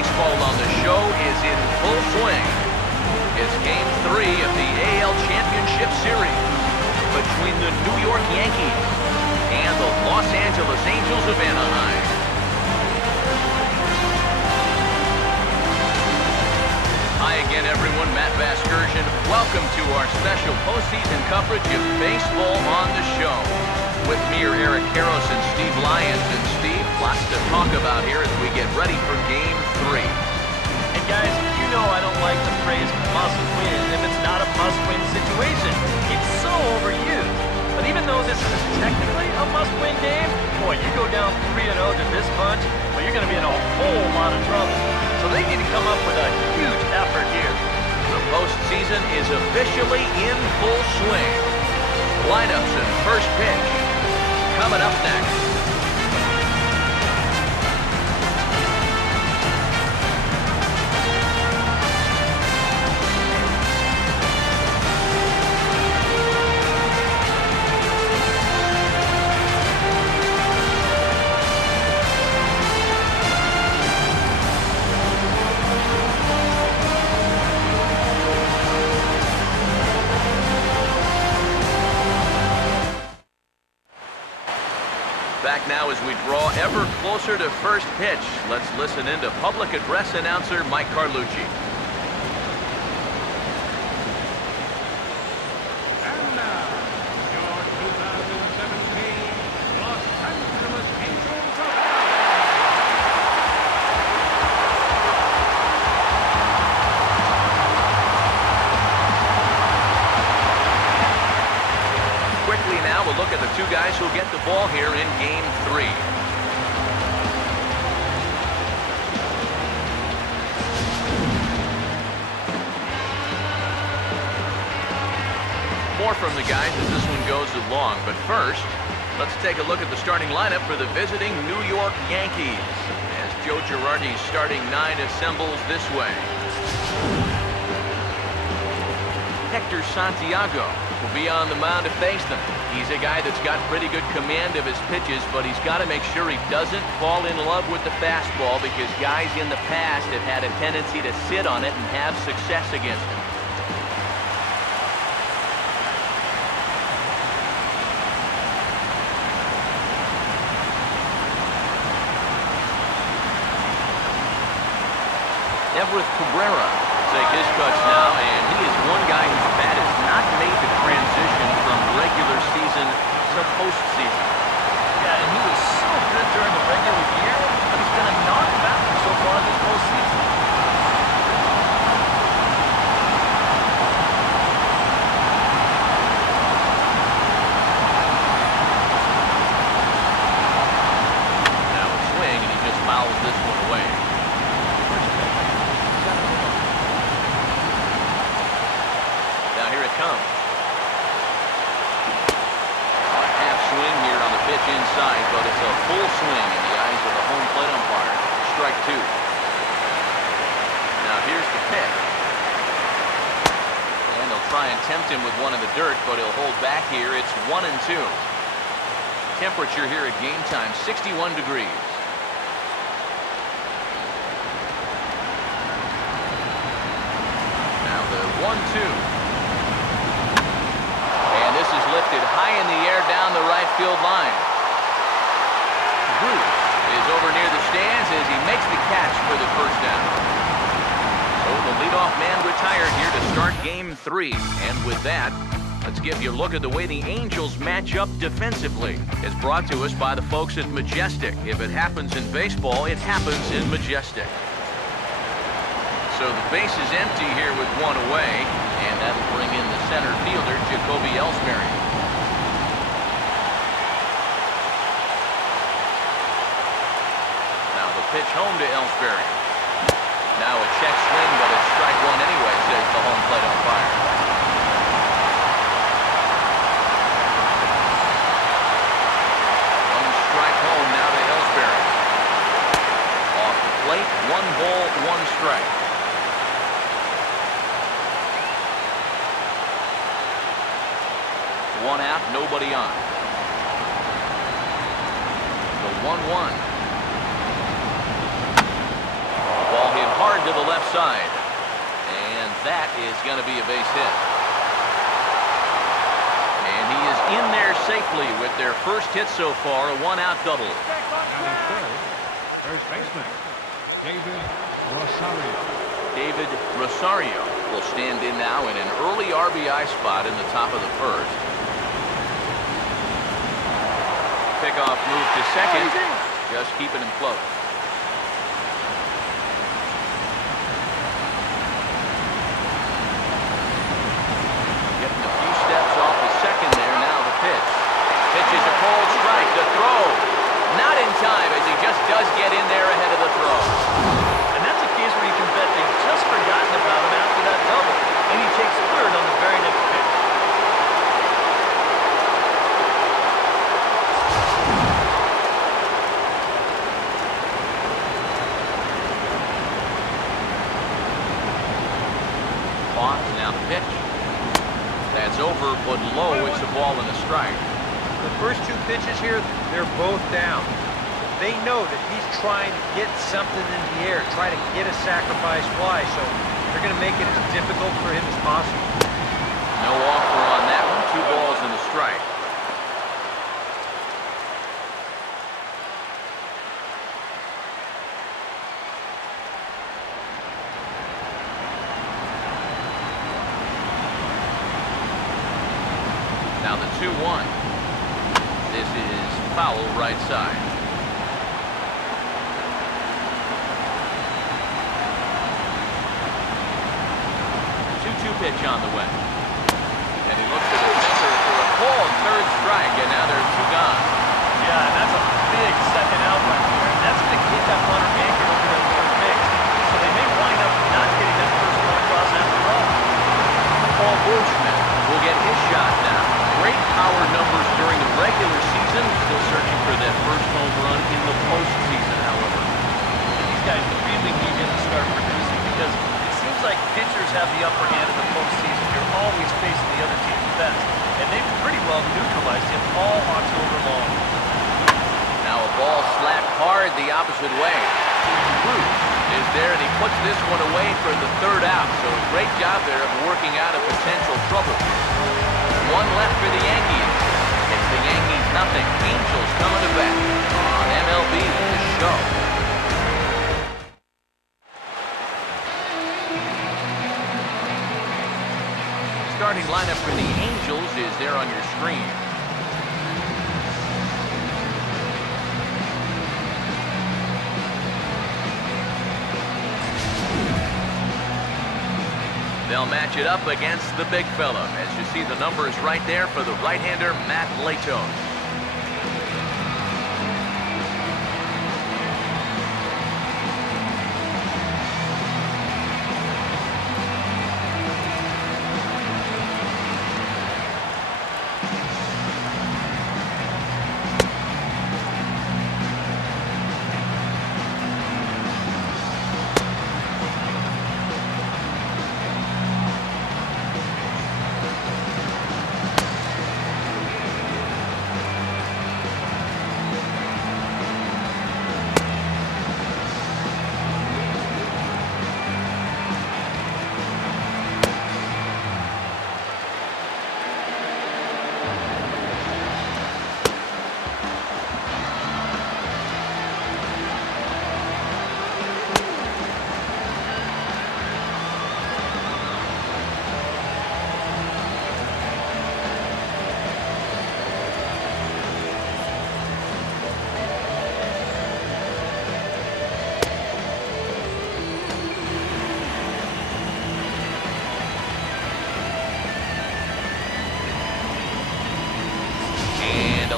baseball on the show is in full swing. It's Game 3 of the AL Championship Series between the New York Yankees and the Los Angeles Angels of Anaheim. Hi again, everyone. Matt Vasgersian. Welcome to our special postseason coverage of baseball on the show. With me are Eric Karros and Steve Lyons. And Steve, lots to talk about here as we get ready for Game 3. And guys, you know I don't like the phrase must win if it's not a must-win situation. It's so overused. But even though this is technically a must-win game, boy, you go down 3-0 to this bunch, well, you're going to be in a whole lot of trouble. So they need to come up with a huge effort here. The postseason is officially in full swing. Lineups and first pitch coming up next. Back now as we draw ever closer to first pitch. Let's listen in to public address announcer Mike Carlucci. And now, your 2017 Los Angeles Angels of Quickly now, we'll look at the two guys who'll get the ball here in Game 3. More from the guys as this one goes along. But first, let's take a look at the starting lineup for the visiting New York Yankees. As Joe Girardi's starting 9 assembles this way. Hector Santiago will be on the mound to face them. He's a guy that's got pretty good command of his pitches, but he's got to make sure he doesn't fall in love with the fastball because guys in the past have had a tendency to sit on it and have success against him. Everett Cabrera will take his cuts now, and he is one guy whose bat has not made the transition from regular season to postseason. Yeah, and he was so good during the regular year, but he's been a non-factor so far this postseason. Now a swing, and he just fouls this one away. Now here it comes. A half swing here on the pitch inside, but it's a full swing in the eyes of the home plate umpire. Strike 2. Now here's the pitch. And they'll try and tempt him with one in the dirt, but he'll hold back here. It's 1-2. Temperature here at game time, 61 degrees. Now the 1-2. And this is lifted high in the air down the right field line. Bruce is over near the stands as he makes the catch for the first down. So the leadoff man retired here to start Game 3. And with that, let's give you a look at the way the Angels match up defensively. It's brought to us by the folks at Majestic. If it happens in baseball, it happens in Majestic. So the base is empty here with one away, and that'll bring in the center fielder, Jacoby Ellsbury. Now the pitch home to Ellsbury. Now a check swing, but it's strike 1 anyway, says the home plate umpire. One strike home now to Ellsbury. Off the plate, 1 ball, 1 strike. 1 out, nobody on. The 1-1. Ball hard to the left side. And that is going to be a base hit. And he is in there safely with their first hit so far, a one-out double. Now in third, first baseman, David Rosario. David Rosario will stand in now in an early RBI spot in the top of the first. Pickoff move to second, just keeping him close. Getting a few steps off the second there, now the pitch. Pitch is a cold strike, the throw. Not in time as he just does get in there ahead of the throw. And that's a case where you can bet they've just forgotten about him after that double. And he takes third on the very next pitch. Now the pitch. That's over, but low. It's a ball and a strike. The first two pitches here, they're both down. They know that he's trying to get something in the air, try to get a sacrifice fly, so they're going to make it as difficult for him as possible. No offer on that one. 2 balls and a strike. Now the 2-1. This is foul right side. 2-2 pitch on the way. And he looks at the center for a called third strike, and now there are 2 gone. Yeah, and that's a big second out right there. And that's going to keep that runner anchored over that third base. So they may wind up not getting that first run across after all. Paul Goldschmidt will get his shot now. Great power numbers during the regular season. Still searching for that first home run in the postseason, however. These guys really need him to start producing because it seems like pitchers have the upper hand in the postseason. You're always facing the other team's best. And they've pretty well neutralized him all October long. Now a ball slapped hard the opposite way. Cruz is there, and he puts this one away for the third out. So a great job there of working out a potential trouble. 1 left for the Yankees. It's the Yankees nothing. Angels coming to bat on MLB The Show. Starting lineup for the Angels is there on your screen. They'll match it up against the big fella. As you see the numbers right there for the right-hander, Matt Latos.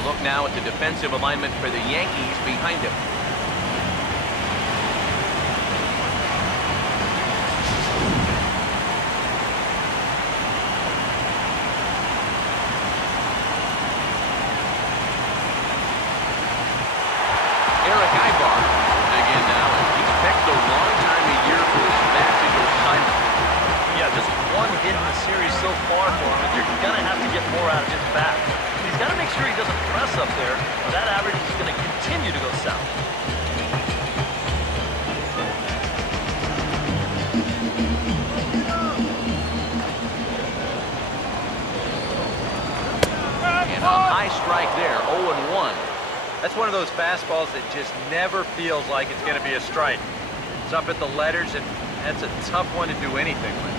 Look now at the defensive alignment for the Yankees behind him. Eric Ibar will dig in now. He's picked the wrong time of year for his bat to go silent. Yeah, just 1 hit in the series so far for him, and you're going to have to get more out of his bat. He's got to make sure he doesn't press up there, or that average is going to continue to go south. strike there, 0-1. That's one of those fastballs that just never feels like it's going to be a strike. It's up at the letters, and that's a tough one to do anything with.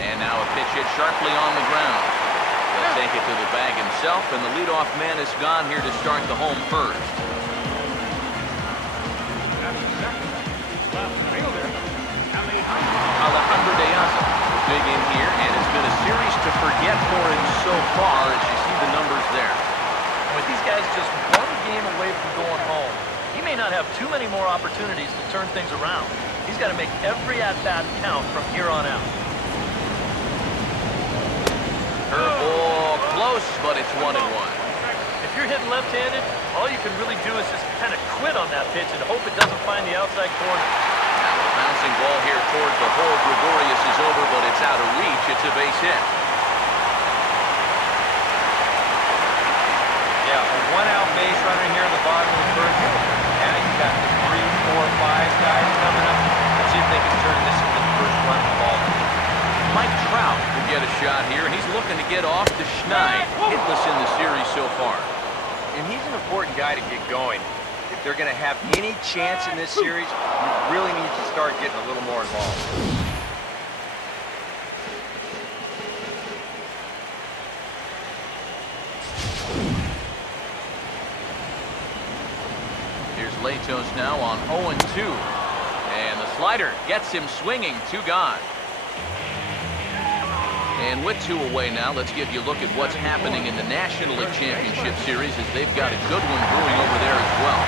And now a pitch hit sharply on the ground. He'll take it to the bag himself, and the leadoff man is gone here to start the home first. Alejandro De Aza will dig in here, and it's been a series to forget for him so far as you see the numbers there. With these guys just one game away from going home, he may not have too many more opportunities to turn things around. He's got to make every at-bat count from here on out. Curveball close, but it's 1-1. If you're hitting left-handed, all you can really do is just kind of quit on that pitch and hope it doesn't find the outside corner. Now a bouncing ball here towards the hole. Gregorius is over, but it's out of reach. It's a base hit. Yeah, a one-out base runner here in the bottom of the first. Now you've got the 3, 4, 5 guys coming up. Let's see if they can turn this into the first run of the ball. Mike Trout will get a shot here, and he's looking to get off the schneid. Hitless in the series so far. And he's an important guy to get going. If they're going to have any chance in this series, you really need to start getting a little more involved. Here's Latos now on 0-2. And the slider gets him swinging. 2 gone. And with 2 away now, let's give you a look at what's happening in the National League Championship Series, as they've got a good one brewing over there as well.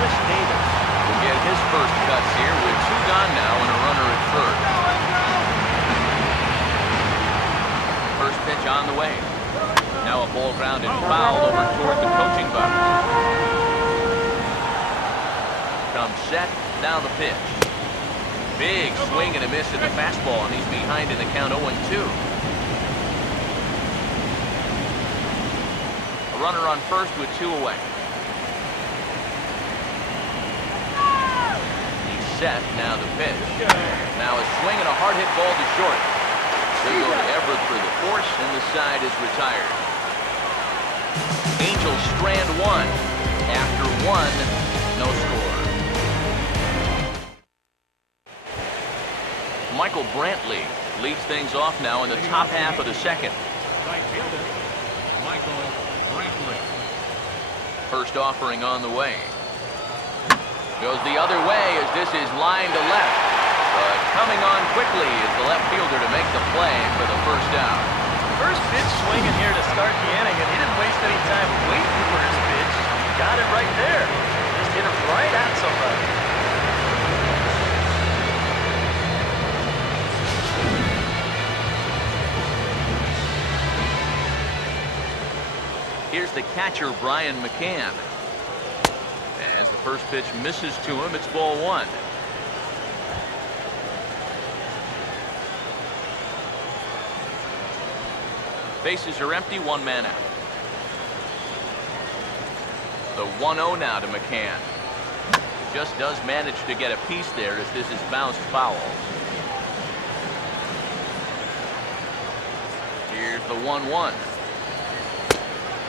Chris Davis will get his first cuts here with 2 gone now and a runner at third. First pitch on the way. Now a ball grounded foul over toward the coaching box. Comes set, now the pitch. Big swing and a miss at the fastball, and he's behind in the count 0-2. A runner on first with 2 away. He's set, now the pitch. Now a swing and a hard hit ball to short. They go to Everett for the force, and the side is retired. Angels strand 1. After 1, no score. Michael Brantley leads things off now in the top half of the second. Right fielder, Michael Brantley. First offering on the way. Goes the other way as this is line to left. But coming on quickly is the left fielder to make the play for the first out. First pitch swinging here to start the inning, and he didn't waste any time waiting for his pitch. Got it right there. Just hit it right at somebody. Here's the catcher, Brian McCann. As the first pitch misses to him, it's ball 1. Bases are empty, 1 man out. The 1-0 now to McCann. Just does manage to get a piece there as this is bounced foul. Here's the 1-1.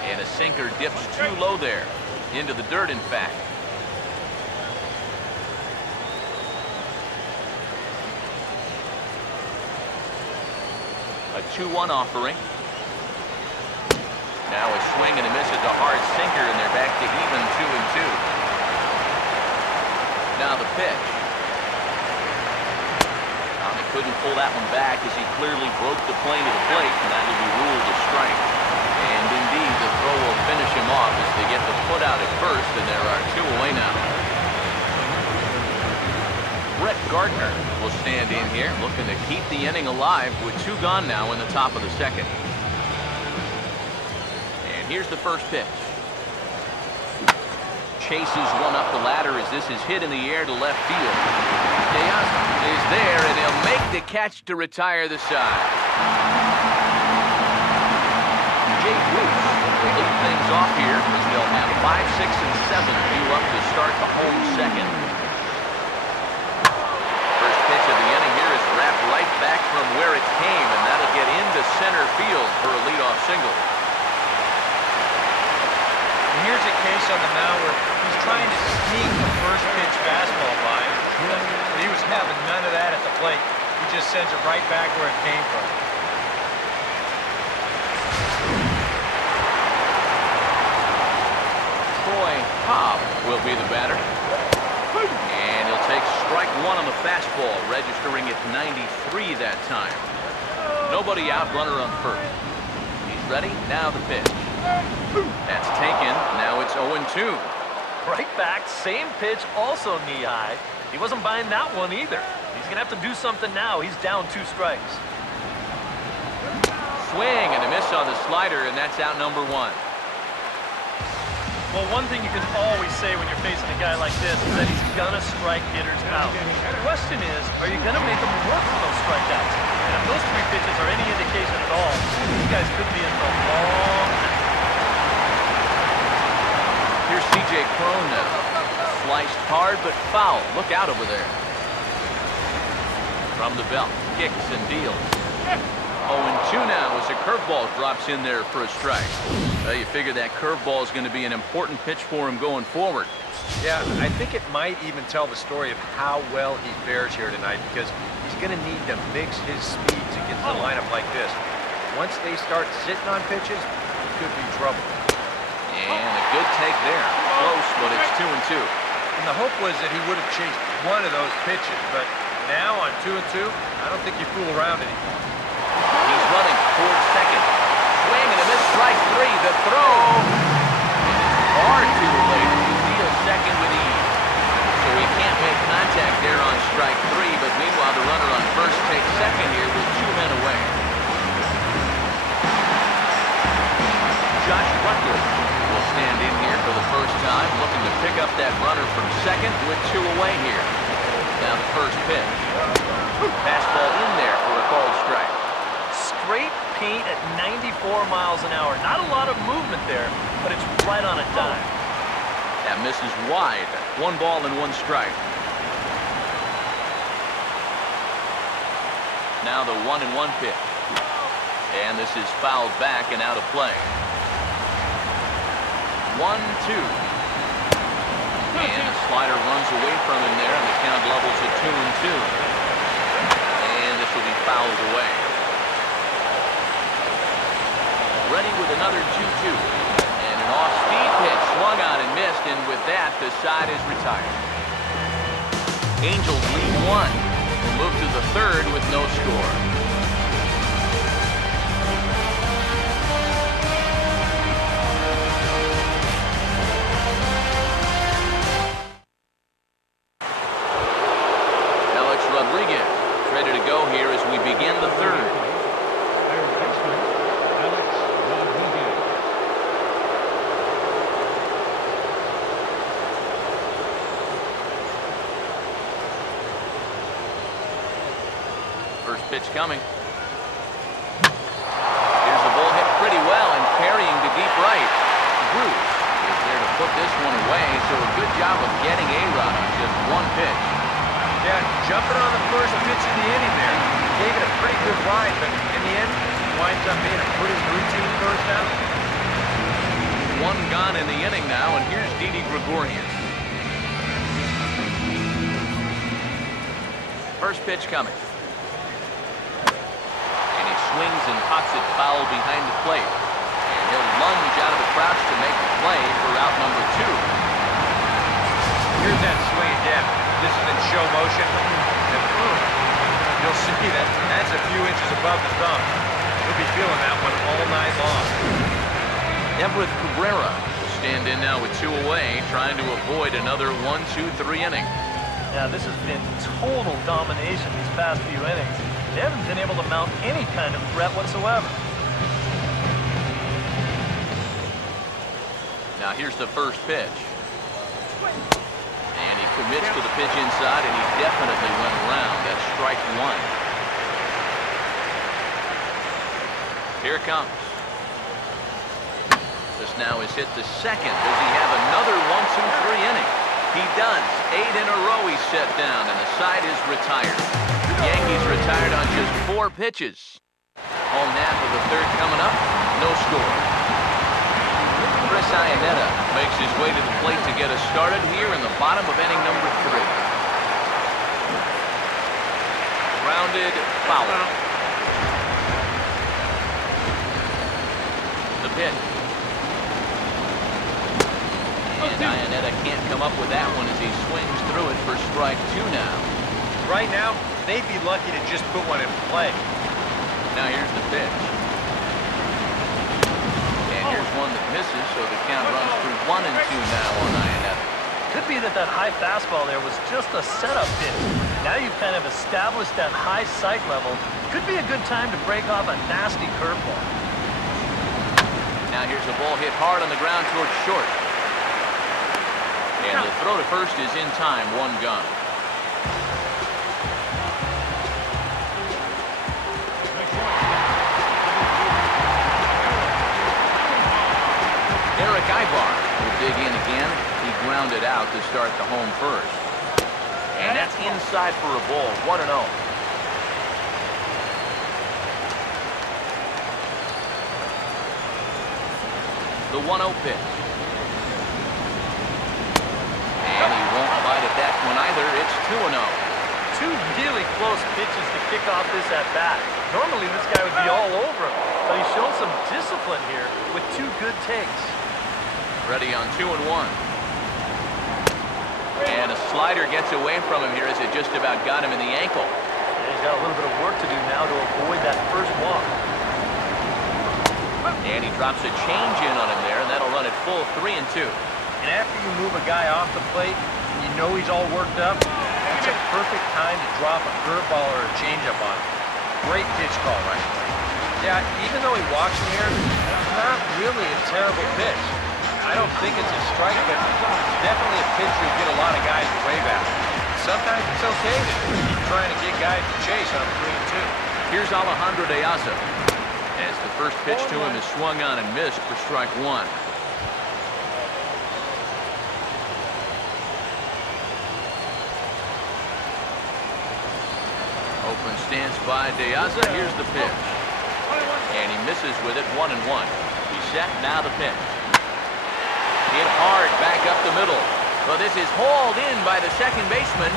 And a sinker dips too low there. Into the dirt, in fact. A 2-1 offering. Now a swing and a miss at the hard sinker, and they're back to even 2-2. Now the pitch. Tommy couldn't pull that one back as he clearly broke the plane to the plate, and that will be ruled a strike. And indeed, the throw will finish him off as they get the put out at first, and there are 2 away now. Brett Gardner will stand in here, looking to keep the inning alive with 2 gone now in the top of the second. And here's the first pitch. Chases one up the ladder as this is hit in the air to left field. De Aza is there, and he'll make the catch to retire the side. Jay Bruce will lead things off here as they'll have 5, 6, and 7 due up to start the home second. First pitch of the inning here is wrapped right back from where it came, and that'll get into center field for a leadoff single. And here's a case on the mound where he's trying to sneak the first pitch fastball by him. But he was having none of that at the plate. He just sends it right back where it came from. Troy Cobb will be the batter. And he'll take strike one on the fastball, registering at 93 that time. Nobody out, runner on first. He's ready, now the pitch. That's taken, now it's 0-2. Right back, same pitch, also knee-high. He wasn't buying that one either. He's going to have to do something now. He's down 2 strikes. Swing and a miss on the slider, and that's out number 1. Well, one thing you can always say when you're facing a guy like this is that he's gonna strike hitters out. The question is, are you gonna make him work for those strikeouts? And if those 3 pitches are any indication at all, these guys could be in for a long night. Here's C.J. Cron now. Sliced hard, but foul. Look out over there. From the belt, kicks and deals. 0-2 now as a curveball drops in there for a strike. Well, you figure that curveball is going to be an important pitch for him going forward. Yeah, I think it might even tell the story of how well he fares here tonight, because he's going to need to mix his speed to get to the lineup like this. Once they start sitting on pitches, it could be trouble. And a good take there. Close, but it's 2-2. And the hope was that he would have chased one of those pitches, but now on 2-2, I don't think you fool around anymore. He's running towards second. Swing and a miss, strike 3. The throw. Far too late. He steals second with ease. So he can't make contact there on strike 3, but meanwhile the runner on first takes second here with 2 men away. Josh Rutledge will stand in here for the first time, looking to pick up that runner from second with 2 away here. Now the first pitch. Fastball in there for a called strike. Straight paint at 94 miles an hour. Not a lot of movement there, but it's right on a dime. That misses wide. 1 ball and 1 strike. Now the 1-1 pitch. And this is fouled back and out of play. 1-2. And a slider runs away from him there, and the count levels at 2-2. And this will be fouled away. Ready with another 2-2. And an off-speed pitch swung on and missed, and with that, the side is retired. Angels lead 1. Move to the 3rd with no score. Alcs Rodriguez ready to go here as we begin the 3rd. First pitch coming. Here's the ball hit pretty well and carrying to deep right. Bruce is there to put this one away, so a good job of getting A-Rod on just 1 pitch. Yeah, jumping on the first pitch of the inning there. Gave it a pretty good ride, but in the end, it winds up being a pretty routine first out. 1 gone in the inning now, and here's Didi Gregorian. First pitch coming. And he swings and pops it foul behind the plate. And he'll lunge out of the crouch to make the play for out number 2. Here's that swing again. This is in show motion. And you'll see that's a few inches above the thumb. He'll be feeling that one all night long. Everett Cabrera will stand in now with 2 away, trying to avoid another 1-2-3 inning. Yeah, this has been total domination these past few innings. They haven't been able to mount any kind of threat whatsoever. Now here's the first pitch. And he commits to the pitch inside, and he definitely went around. That's strike 1. Here it comes. This now is hit to second. Does he have another 1-2-3 inning? He does. 8 in a row he's set down, and the side is retired. Yankees retired on just 4 pitches. Home half of the third coming up. No score. Chris Iannetta makes his way to the plate to get us started here in the bottom of inning number 3. Grounded, foul. The pitch. And Iannetta can't come up with that one as he swings through it for strike 2 now. Right now, they'd be lucky to just put one in play. Now here's the pitch. And here's one that misses, so the count runs to 1-2 now on Iannetta. Could be that high fastball there was just a setup pitch. Now you've kind of established that high sight level. Could be a good time to break off a nasty curveball. Now here's a ball hit hard on the ground towards short. And the throw to first is in time, 1 gone. Eric Ibar will dig in again. He grounded out to start the home first. And that's inside for a ball, 1-0. The 1-0 pitch. And he won't bite at that one either. It's 2-0. 2 really close pitches to kick off this at-bat. Normally this guy would be all over him, but he's shown some discipline here with 2 good takes. Ready on 2-1. And a slider gets away from him here as it just about got him in the ankle. Yeah, he's got a little bit of work to do now to avoid that first walk. And he drops a change in on him there, and that'll run it full 3-2. And after you move a guy off the plate, and you know he's all worked up, it's a perfect time to drop a curveball or a changeup on him. Great pitch call right there. Yeah, even though he walks him here, it's not really a terrible pitch. I don't think it's a strike, but it's definitely a pitch you'll get a lot of guys to wave at. Sometimes it's okay to keep trying to get guys to chase on 3-2. Here's Alejandro De Asa. As the first pitch to him is swung on and missed for strike 1. Open stance by De Asa. Here's the pitch. And he misses with it, 1-1. He's set, now the pitch. Hit hard back up the middle. Well, this is hauled in by the second baseman.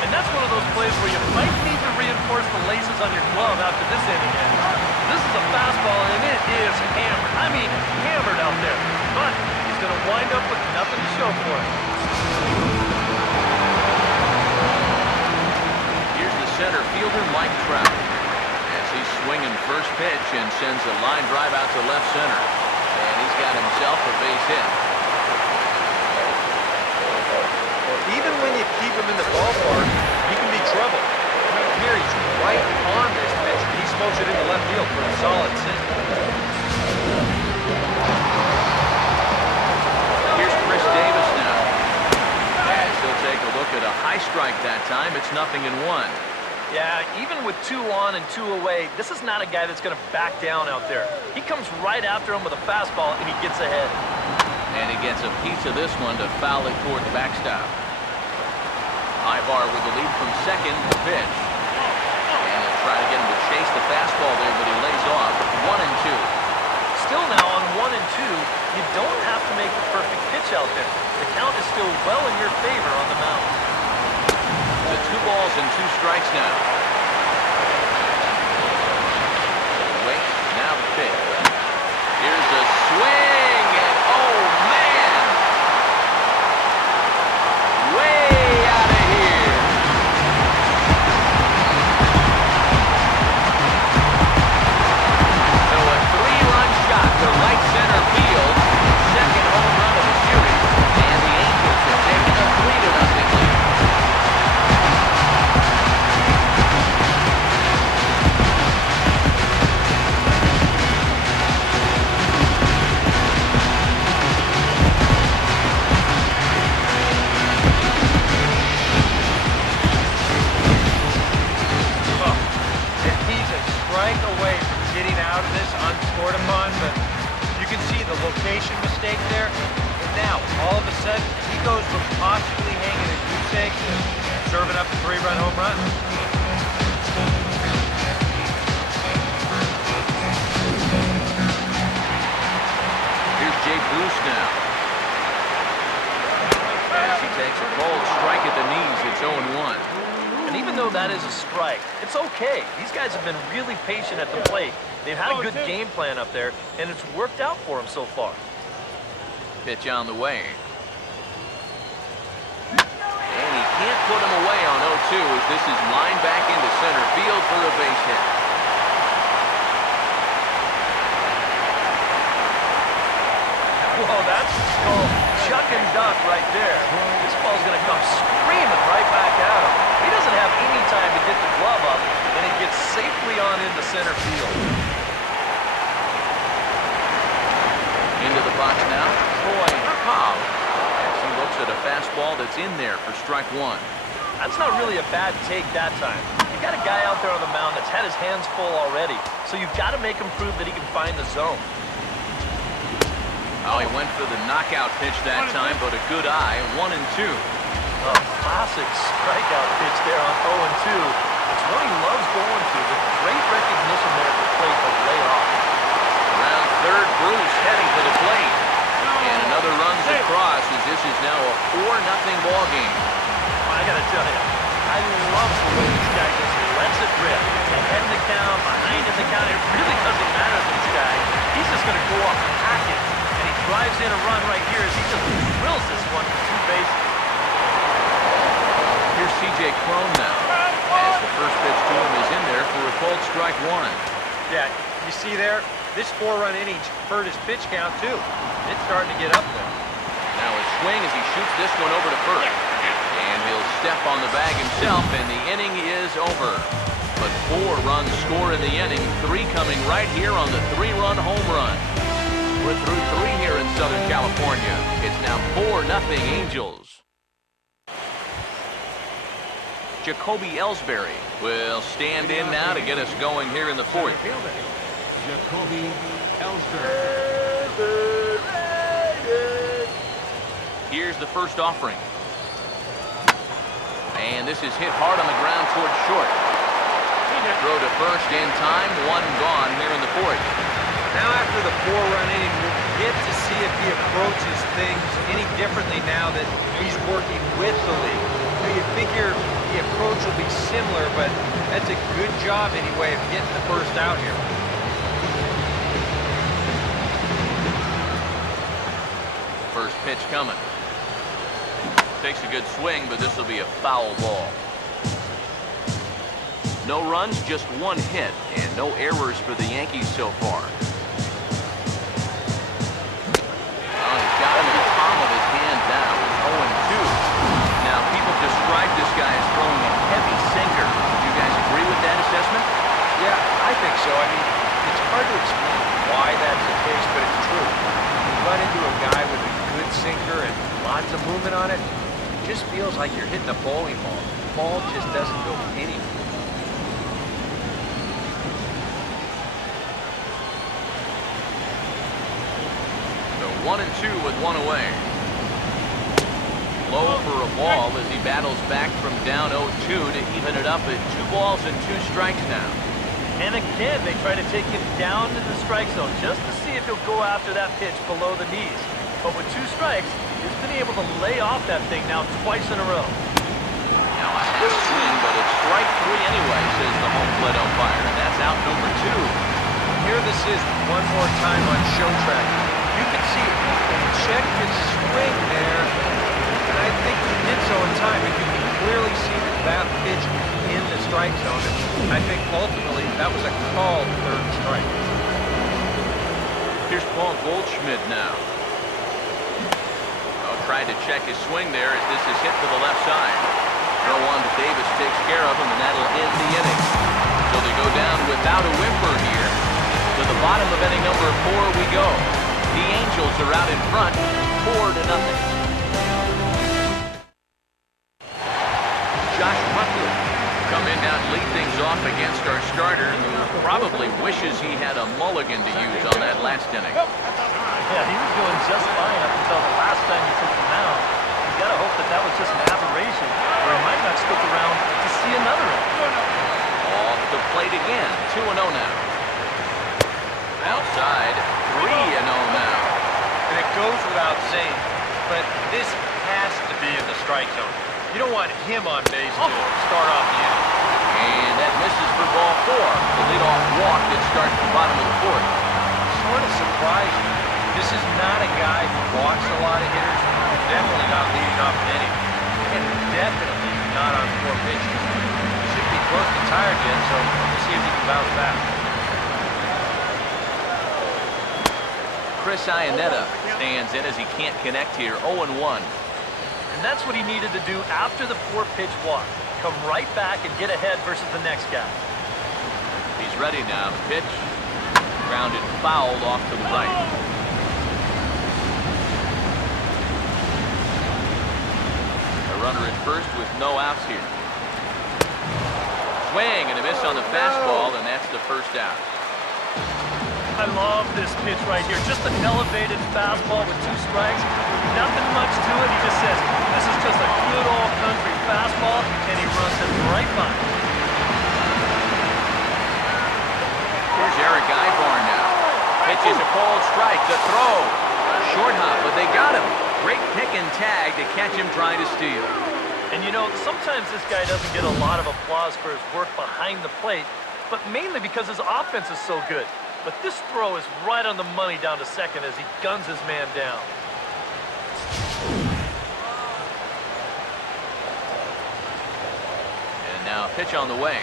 And that's one of those plays where you might need to reinforce the laces on your glove after this inning ends. This is a fastball, and it is hammered. I mean, hammered out there. But he's going to wind up with nothing to show for it. Here's the center fielder, Mike Trout. As he's swinging first pitch and sends a line drive out to left center. And he's got himself a base hit. Well, even when you keep him in the ballpark, he can be trouble. I mean, here he's right on this pitch. He smokes it into left field for a solid single. Here's Chris Davis now. As he'll take a look at a high strike that time. It's 0-1. Yeah, even with 2 on and 2 away, this is not a guy that's going to back down out there. He comes right after him with a fastball, and he gets ahead. And he gets a piece of this one to foul it toward the backstop. Ibar with the lead from second, the pitch. And he'll try to get him to chase the fastball there, but he lays off. 1-2. Still now on 1-2, you don't have to make the perfect pitch out there. The count is still well in your favor on the mound. To 2 balls and 2 strikes now. Wait, now the pitch. Here's a swing, and oh man! Way out of here! So a 3-run shot to right center field. Second home run of the series. And the Angels have taken a 3-0 lead. Out of this unscored upon, but you can see the location mistake there. And now, all of a sudden, he goes from possibly hanging a goose egg to serving up a 3-run home run. Here's Jay Bruce now. As he takes a cold strike at the knees, it's 0-1. And even though that is a strike, it's okay. These guys have been really patient at the plate. They've had a good game plan up there, and it's worked out for them so far. Pitch on the way. And he can't put him away on 0-2 as this is lined back into center field for a base hit. Whoa, that's called chuck and duck right there. This ball's going to come screaming right back at him. He doesn't have any time to get the glove up, and it gets safely on into center field. Into the box now, Troy Cobb. As he looks at a fastball that's in there for strike one. That's not really a bad take that time. You've got a guy out there on the mound that's had his hands full already, so you've got to make him prove that he can find the zone. Oh, he went for the knockout pitch that time, but a good eye, 1-2. A classic strikeout pitch there on 0-2. It's one he loves going to, but great recognition there at the plate to lay off. Around third, Bruce heading to the plate. And another runs across as this is now a 4-0 ball game. I gotta tell you, I love the way this guy just lets it rip. Ahead in the count, behind in the count, it really doesn't matter to this guy. He's just gonna go up hacking. And he drives in a run right here as he just drills this one for 2 bases. Here's C.J. Cron now. As the first pitch to him is in there for a cold strike one. Yeah, you see there, this 4-run inning hurt his pitch count too. It's starting to get up there. Now a swing as he shoots this one over to first. And he'll step on the bag himself, and the inning is over. But 4 runs score in the inning, 3 coming right here on the 3-run home run. We're through 3 here in Southern California. It's now 4-0 Angels. Jacoby Ellsbury will stand in now to get us going here in the 4th. Jacoby Ellsbury. Here's the first offering. And this is hit hard on the ground towards short. Throw to first in time, 1 gone here in the 4th. Now after the 4-run inning, we'll get to see if he approaches things any differently now that he's working with the league. You figure the approach will be similar, but that's a good job anyway of getting the first out here. First pitch coming. Takes a good swing, but this will be a foul ball. No runs, just 1 hit, and no errors for the Yankees so far. Oh, he's got him in the palm of his hand now. It's 0-2. Now, people describe this guy as throwing a heavy sinker. Do you guys agree with that assessment? Yeah, I think so. I mean, it's hard to explain why that's the case, but it's true. You run into a guy with a good sinker and lots of movement on it, it just feels like you're hitting a bowling ball. The ball just doesn't go anywhere. So 1-2 with 1 away. Low for a ball as he battles back from down 0-2 to even it up at 2 balls and 2 strikes now. And again, they try to take him down to the strike zone just to see if he'll go after that pitch below the knees. But with 2 strikes, he's been able to lay off that thing now twice in a row. Now a half swing, but it's strike 3 anyway, says the home plate umpire, and that's out number 2. Here this is one more time on show track. You can see it. Check his swing there, and I think he did so in time. And you can clearly see that pitch in the strike zone. And I think ultimately that was a called 3rd strike. Here's Paul Goldschmidt now. Trying to check his swing there as this is hit to the left side. Throw on to Davis takes care of him, and that'll end the inning. So they go down without a whimper here. To the bottom of inning number 4 we go. The Angels are out in front, 4-0. Josh Butler come in now and lead things off against our starter, who probably wishes he had a mulligan to use on that last inning. Yeah, he was doing just fine up until the last time he took the mound. He gotta hope that that was just an aberration, or he might not stick around to see another inning. Off the plate again, 2-0 now. Outside, 3-0 now. And it goes without saying, but this has to be in the strike zone. You don't want him on base to start off the inning. And that misses for ball 4. The leadoff walk that starts the bottom of the 4th. Sort of surprising. This is not a guy who walks a lot of hitters. Definitely not leading off an inning. And definitely not on 4 pitches. He should be close to tired yet, so we'll see if he can bounce back. Chris Iannetta stands in as he can't connect here, 0-1. And that's what he needed to do after the 4-pitch walk. Come right back and get ahead versus the next guy. He's ready now. Pitch. Grounded foul off to the right. A runner at first with no outs here. Swing and a miss on the fastball, and that's the first out. I love this pitch right here. Just an elevated fastball with 2 strikes. Nothing much to it. He just says, this is just a good old country fastball, and he runs it right by. Here's Eric Ivarn now. Pitch is a called strike. The throw. Short hop, but they got him. Great pick and tag to catch him trying to steal. And you know, sometimes this guy doesn't get a lot of applause for his work behind the plate, but mainly because his offense is so good. But this throw is right on the money down to second as he guns his man down. And now pitch on the way.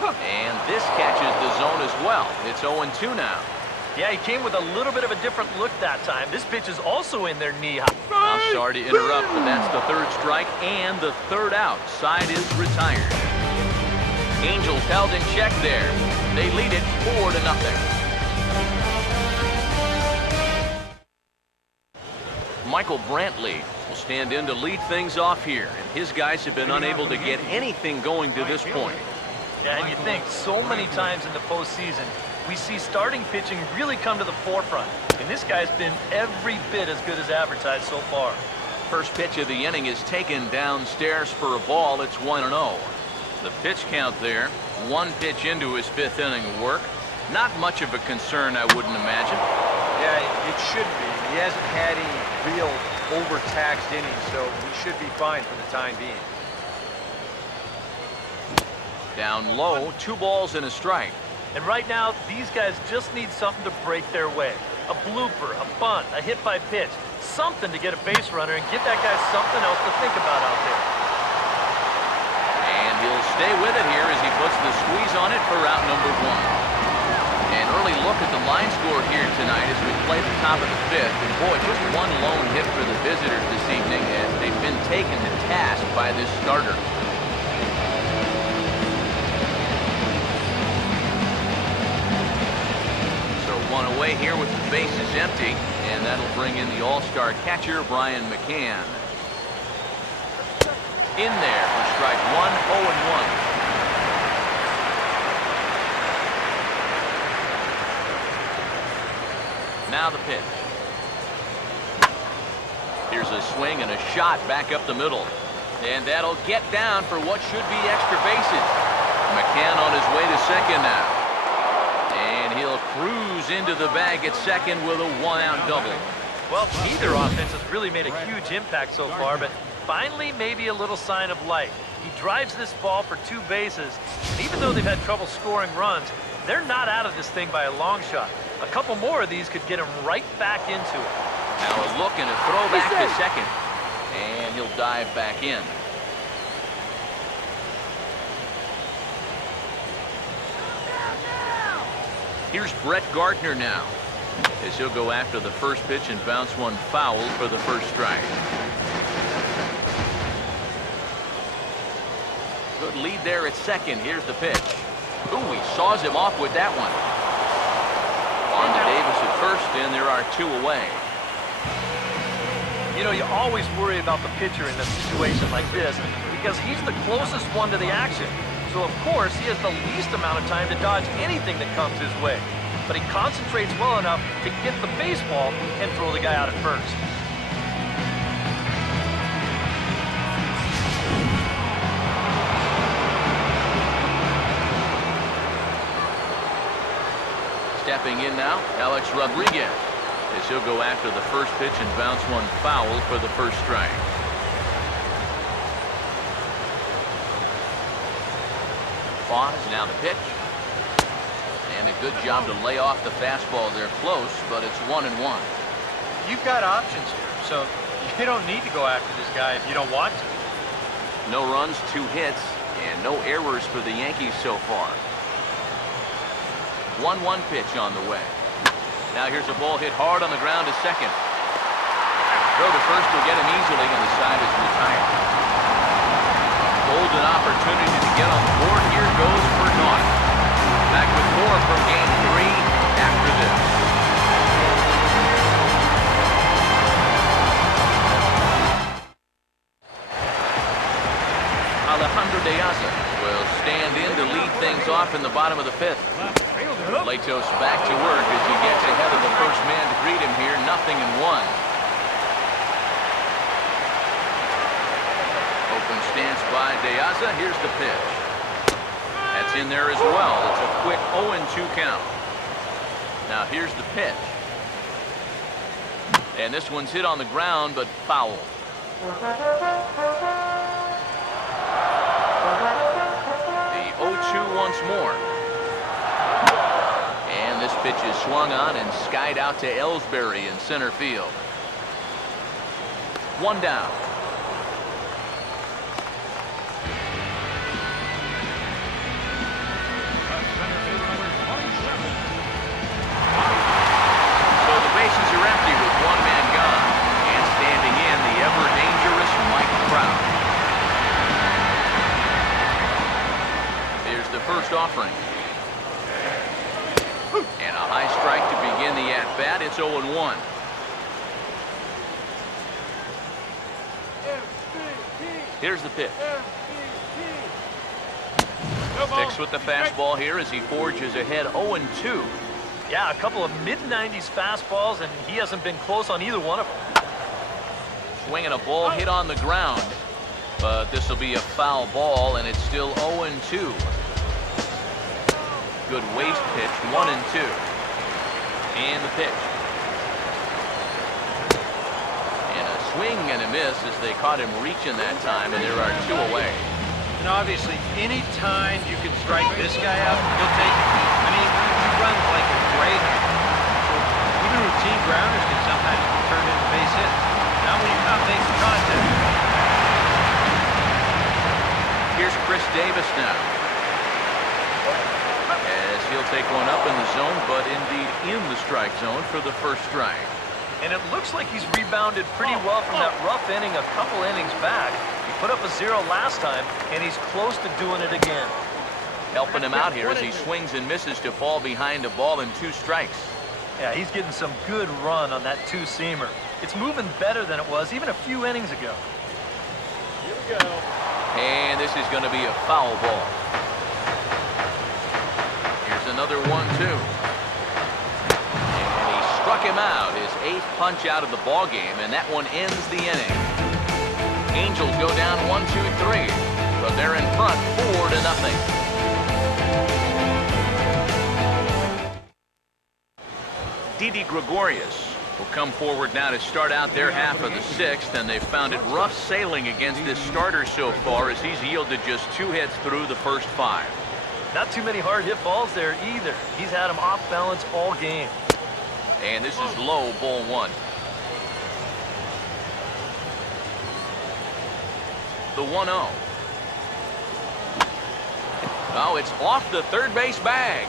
And this catches the zone as well. It's 0-2 now. Yeah, he came with a little bit of a different look that time. This pitch is also in their knee high. I'm sorry to interrupt, but that's the 3rd strike and the 3rd out. Side is retired. Angels held in check there. They lead it 4-0. Michael Brantley will stand in to lead things off here, and his guys have been unable to get anything going to this point. Yeah, and you think so many times in the postseason, we see starting pitching really come to the forefront. And this guy's been every bit as good as advertised so far. First pitch of the inning is taken downstairs for a ball. It's 1-0. The pitch count there, 1 pitch into his 5th inning of work. Not much of a concern, I wouldn't imagine. Yeah, it should be. He hasn't had any real overtaxed innings, so he should be fine for the time being. Down low, 2 balls and a strike. And right now, these guys just need something to break their way. A blooper, a bunt, a hit by pitch. Something to get a base runner and give that guy something else to think about out there. And he'll stay with it here as he puts the squeeze on it for out number 1. An early look at the line score here tonight as we play the top of the 5th. And boy, just 1 lone hit for the visitors this evening as they've been taken to task by this starter. So 1 away here with the bases empty, and that'll bring in the all-star catcher, Brian McCann. In there for strike 1, 0-1. Now the pitch. Here's a swing and a shot back up the middle. And that'll get down for what should be extra bases. McCann on his way to second now. And he'll cruise into the bag at second with a 1-out double. Well, neither offense has really made a huge impact so far, but finally maybe a little sign of life. He drives this ball for 2 bases, and even though they've had trouble scoring runs, they're not out of this thing by a long shot. A couple more of these could get him right back into it. Now a look and a throw back to second. And he'll dive back in. Here's Brett Gardner now, as he'll go after the first pitch and bounce one foul for the first strike. Good lead there at second. Here's the pitch. Ooh, he saws him off with that one. On to Davis at first, and there are 2 away. You know, you always worry about the pitcher in a situation like this because he's the closest one to the action. So, of course, he has the least amount of time to dodge anything that comes his way. But he concentrates well enough to get the baseball and throw the guy out at first. Stepping in now, Alex Rodriguez, as he'll go after the first pitch and bounce one foul for the first strike. Pause, now the pitch. And a good job to lay off the fastball there close, but it's 1-1. You've got options here, so you don't need to go after this guy if you don't want to. No runs, 2 hits, and no errors for the Yankees so far. 1-1 pitch on the way. Now here's a ball hit hard on the ground to second. Throw to first will get him easily, and the side is retired. Golden opportunity to get on the board. Here goes for naught. Back with more from game 3 after this. Alejandro De Aza will stand in to lead things off in the bottom of the 5th. Latos back to work as he gets ahead of the first man to greet him here. 0-1. Open stance by De Aza. Here's the pitch. That's in there as well. It's a quick 0-2 count. Now here's the pitch. And this one's hit on the ground, but foul. The 0-2 once more. And this pitch is swung on and skied out to Ellsbury in center field. 1 down. So the bases are empty with 1 man gone. And standing in, the ever-dangerous Mike Trout. Here's the first offering. And a high strike to begin the at-bat. It's 0-1. Here's the pitch. Fix with the fastball here as he forges ahead 0-2. Yeah, a couple of mid-90s fastballs, and he hasn't been close on either one of them. Swinging a ball hit on the ground. But this will be a foul ball, and it's still 0-2. Good waist pitch, 1-2. And the pitch. And a swing and a miss as they caught him reaching that time, and there are 2 away. And obviously, any time you can strike this guy out, he'll take it. I mean, he runs like a greyhound. So even routine grounders can sometimes be turned into base hits. Now when you come make some contact. Here's Chris Davis now. As he'll take one up in the zone, but indeed in the strike zone for the first strike. And it looks like he's rebounded pretty well from that rough inning a couple innings back. He put up a 0 last time, and he's close to doing it again. Helping him out here as he swings and misses to fall behind a ball and 2 strikes. Yeah, he's getting some good run on that 2-seamer. It's moving better than it was even a few innings ago. Here we go. And this is going to be a foul ball. Here's another 1-2. And he struck him out, his 8th punch out of the ball game, and that one ends the inning. Angels go down 1-2-3, but they're in front 4-0. Didi Gregorius will come forward now to start out their half of the 6th, and they've found it rough sailing against this starter so far as he's yielded just 2 hits through the first 5. Not too many hard hit balls there either. He's had them off balance all game. And this is low, ball 1. The 1-0. Oh, it's off the third base bag.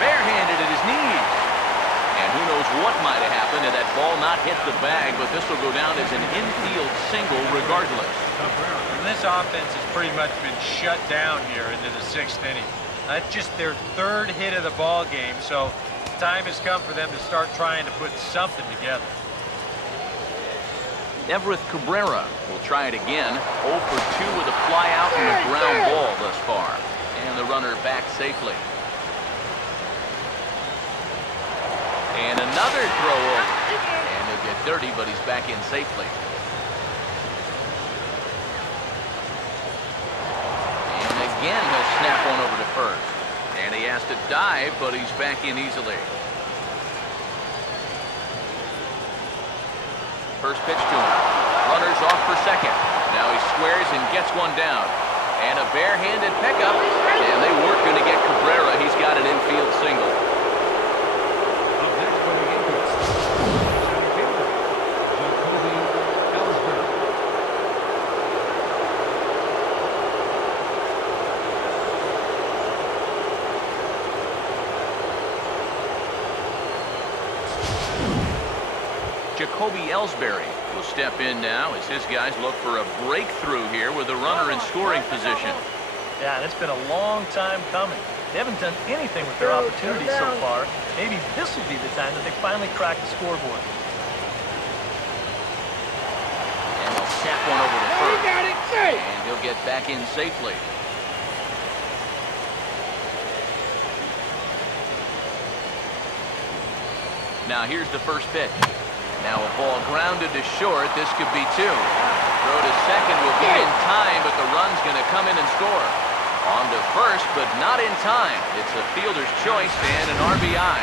Barehanded at his knees. And who knows what might have happened had that ball not hit the bag, but this will go down as an infield single regardless. And this offense has pretty much been shut down here into the 6th inning. That's just their 3rd hit of the ball game, so time has come for them to start trying to put something together. Everett Cabrera will try it again. 0 for 2 with a fly out and a ground ball thus far. And the runner back safely. And another throw over. And he'll get dirty, but he's back in safely. And again, he'll snap one over to first. And he has to dive, but he's back in easily. First pitch to him. Runner's off for second. Now he squares and gets one down. And a barehanded pickup. And they weren't going to get Cabrera. He's got an infield single. Up next for the Yankees, center fielder, Jacoby Ellsbury. Jacoby Ellsbury will step in now as his guys look for a breakthrough here with a runner in scoring position. Yeah, and it's been a long time coming. They haven't done anything with their opportunities so far. Maybe this will be the time that they finally crack the scoreboard. And they'll snap one over to first. And he'll get back in safely. Now here's the first pitch. Now a ball grounded to short. This could be two. Throw to second will be in time, but the run's going to come in and score. On to first, but not in time. It's a fielder's choice and an RBI.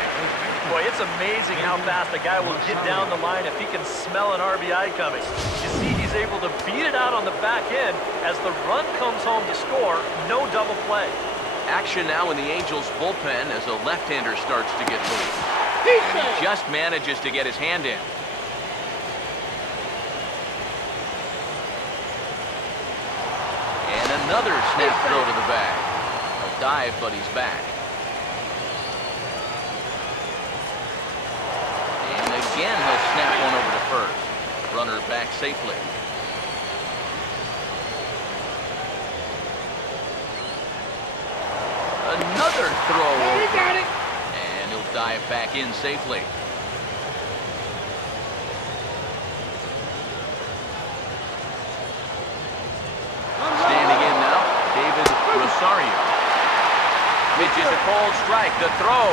Boy, it's amazing how fast a guy will get down the line if he can smell an RBI coming. You see, he's able to beat it out on the back end as the run comes home to score. No double play. Action now in the Angels bullpen as a left-hander starts to get loose. He just manages to get his hand in. And another snap throw to the bag. A dive, but he's back. And again, he'll snap one over to first. Runner back safely. Another throw over. And he'll dive back in safely. Standing in now, David Rosario. Pitches a cold strike. The throw.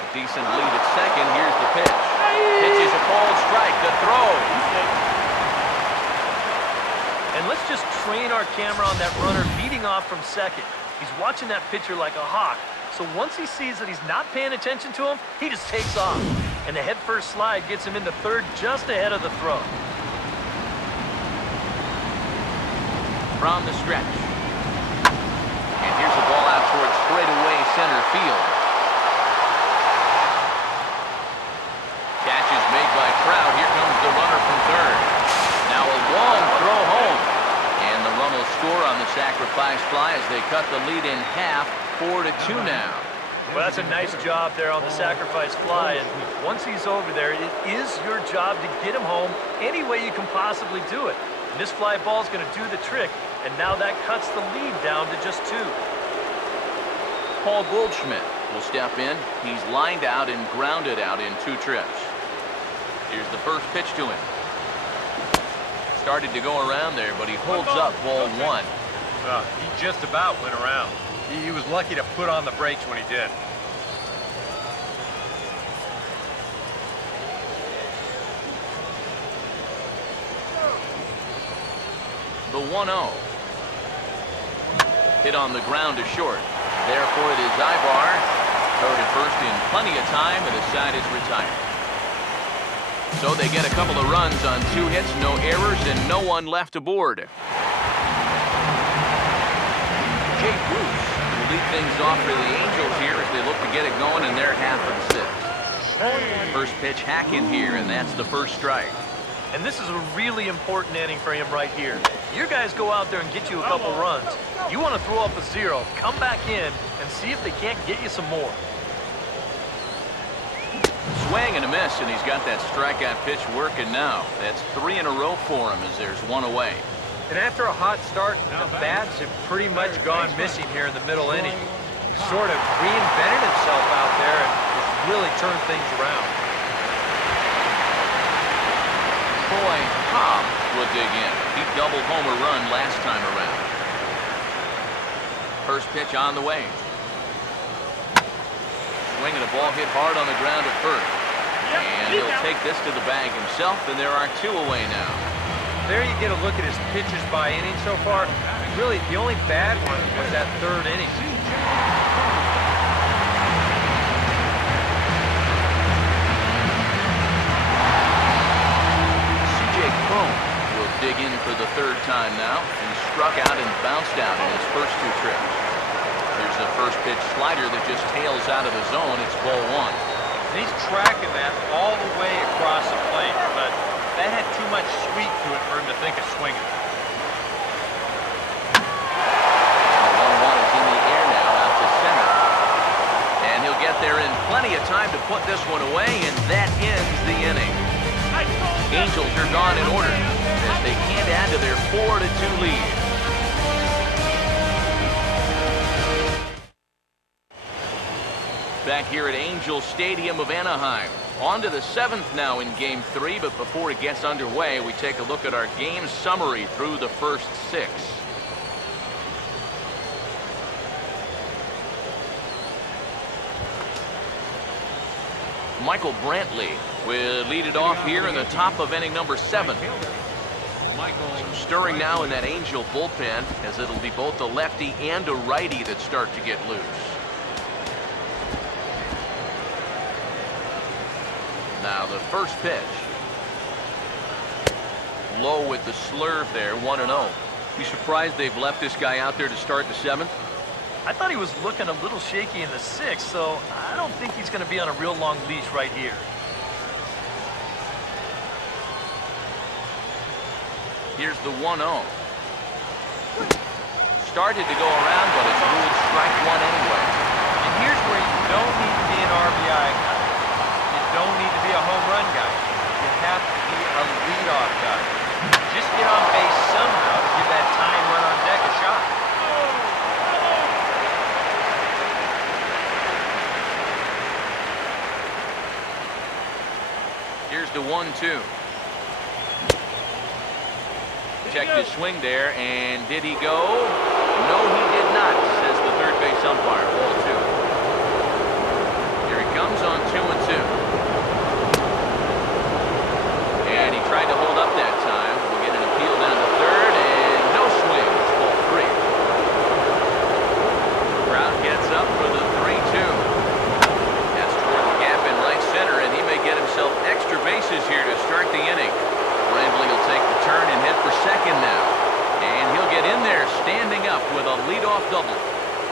A decent lead at second. Here's the pitch. Pitches a cold strike. The throw. And let's just train our camera on that runner leading off from second. He's watching that pitcher like a hawk. So once he sees that he's not paying attention to him, he just takes off. And the head-first slide gets him into third just ahead of the throw. From the stretch. And here's a ball out towards straightaway center field. Catch is made by Trout. Here comes the runner from third. Now a long throw home. And the run will score on the sacrifice fly as they cut the lead in half, 4-2 now. Well, that's a nice job there on the sacrifice fly. And once he's over there, it is your job to get him home any way you can possibly do it. And this fly ball is going to do the trick. And now that cuts the lead down to just 2. Paul Goldschmidt will step in. He's lined out and grounded out in 2 trips. Here's the first pitch to him. Started to go around there, but he holds up ball 1. He just about went around. He was lucky to put on the brakes when he did. The 1-0. Hit on the ground to short. Therefore, it is Ibar. Throw to first in plenty of time, and the side is retired. So they get a couple of runs on 2 hits, no errors, and no one left aboard. Jay Bruce will lead things off for the Angels here as they look to get it going in their half of the 6th. First pitch hack in here, and that's the first strike. And this is a really important inning for him right here. Your guys go out there and get you a couple runs. You want to throw up a 0, come back in, and see if they can't get you some more. Swing and a miss, and he's got that strikeout pitch working now. That's 3 in a row for him as there's 1 away. And after a hot start, the bats have pretty much gone missing here in the middle inning. He sort of reinvented himself out there and has really turned things around. Troy Cobb will dig in. He doubled home a run last time around. First pitch on the way. Swinging a ball hit hard on the ground at first. And he'll take this to the bag himself, and there are 2 away now. There you get a look at his pitches by inning so far. Really, the only bad one was that 3rd inning. Boom. Will dig in for the third time now. He struck out and bounced out in his first 2 trips. Here's the first pitch slider that just tails out of the zone. It's ball 1. He's tracking that all the way across the plate, but that had too much sweep to it for him to think of swinging. The 1-1 is in the air now out to center. And he'll get there in plenty of time to put this one away, and that ends the inning. Angels are gone in order as they can't add to their 4-2 lead. Back here at Angel Stadium of Anaheim. On to the 7th now in Game 3, but before it gets underway, we take a look at our game summary through the first 6. Michael Brantley will lead it off here in the top of inning number 7. Some stirring now in that Angel bullpen, as it'll be both a lefty and a righty that start to get loose. Now the first pitch. Low with the slurve there, 1-0. You surprised they've left this guy out there to start the 7th? I thought he was looking a little shaky in the 6th, so I don't think he's going to be on a real long leash right here. Here's the 1-0. Started to go around, but it's ruled strike 1 anyway. And here's where you don't need to be an RBI guy. You don't need to be a home run guy. You have to be a leadoff guy. Just get on base somehow to give that tying run on deck a shot. Here's the 1-2. Checked his swing there, and did he go? No, he did not, says the third base umpire. Ball 2. Here he comes on 2-2. And he tried to hold up that time. We'll get an appeal down to third, and no swing. It's ball 3. Crowd gets up for the 3-2. That's toward the gap in right center, and he may get himself extra bases here to start the inning. Brantley will take the turn and head for second now. And he'll get in there standing up with a leadoff double.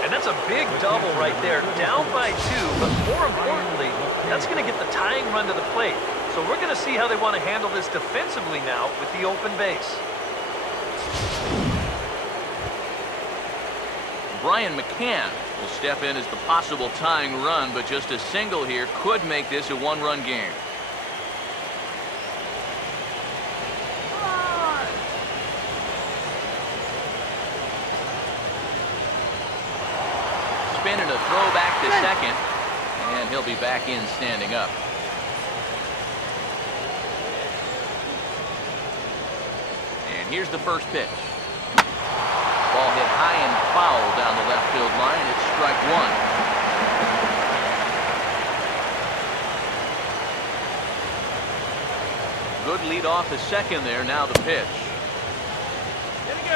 And that's a big double right there, down by 2, but more importantly, that's going to get the tying run to the plate. So we're going to see how they want to handle this defensively now with the open base. Brian McCann will step in as the possible tying run, but just a single here could make this a 1-run game. And a throw back to second, and he'll be back in standing up. And here's the first pitch. Ball hit high and foul down the left field line. It's strike 1. Good lead off the second there. Now the pitch.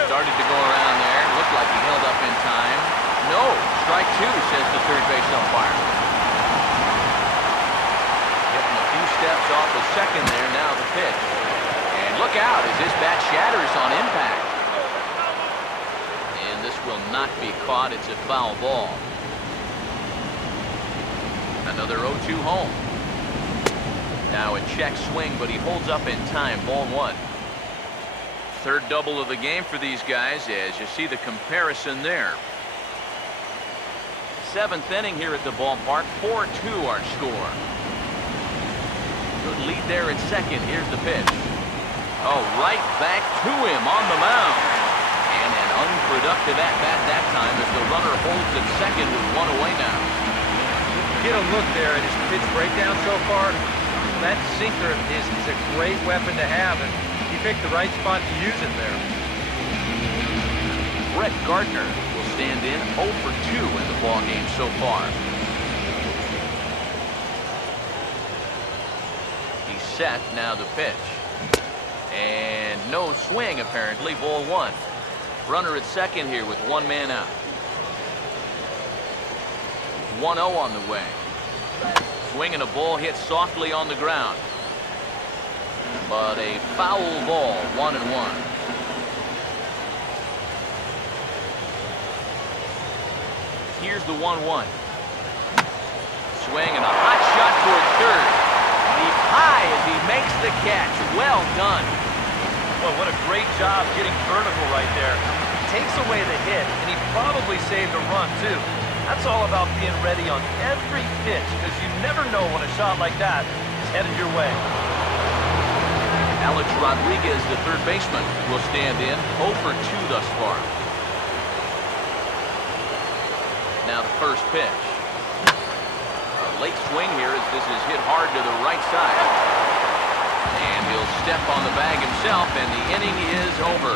Started to go around there. Looked like he held up in time. No, strike 2, says the third base umpire. Getting a few steps off the second there, now the pitch. And look out as this bat shatters on impact. And this will not be caught. It's a foul ball. Another 0-2 home. Now a check swing, but he holds up in time. Ball 1. Third double of the game for these guys, as you see the comparison there. 7th inning here at the ballpark. 4-2 our score. Good lead there at second. Here's the pitch. Oh, right back to him on the mound. And an unproductive at-bat that time as the runner holds at second with 1 away now. Get a look there at his pitch breakdown so far. That sinker of his is a great weapon to have, and he picked the right spot to use it there. Brett Gardner will stand in 0 for 2 in the ballgame so far. He's set, now the pitch. And no swing apparently, ball 1. Runner at second here with 1 man out. 1-0 on the way. Swing and a ball hit softly on the ground. but a foul ball, 1-1. Here's the 1-1. Swing and a hot shot toward third. Deep high as he makes the catch. Well done. Well, what a great job getting vertical right there. Takes away the hit, and he probably saved a run, too. That's all about being ready on every pitch, because you never know when a shot like that is headed your way. Alex Rodriguez, the third baseman, will stand in 0 for 2 thus far. Now the first pitch. A late swing here as this is hit hard to the right side. And he'll step on the bag himself, and the inning is over.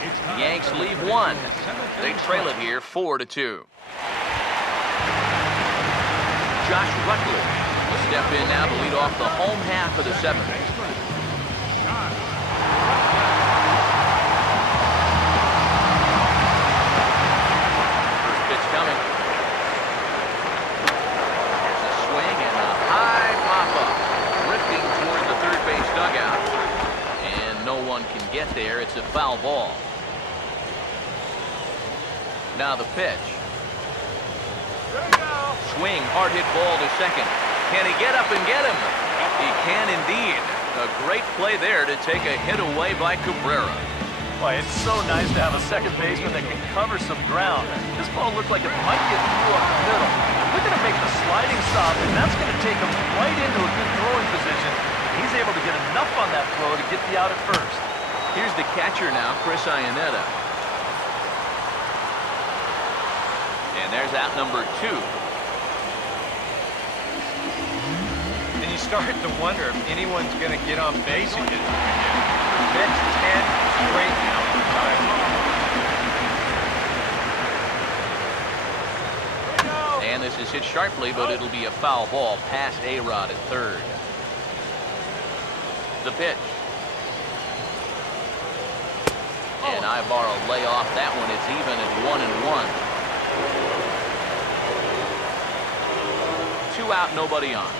The Yanks leave 1. They trail it here 4-2. Josh Rutledge will step in now to lead off the home half of the 7th. First pitch coming. There's a swing and a high pop-up. Drifting toward the third base dugout. And no one can get there. It's a foul ball. Now the pitch. Swing, hard hit ball to second. Can he get up and get him? He can indeed. A great play there to take a hit away by Cabrera. Boy, it's so nice to have a second baseman that can cover some ground. This ball looked like it might get through up the middle. Look at him make the sliding stop, and that's going to take him right into a good throwing position. He's able to get enough on that throw to get the out at first. Here's the catcher now, Chris Iannetta. And there's out number 2. And you start to wonder if anyone's going to get on base again. That's 10 straight now for time. And this is hit sharply, but it'll be a foul ball past A-Rod at third. The pitch. And Ibar will lay off that one. It's even at 1-1. 2 out, nobody on.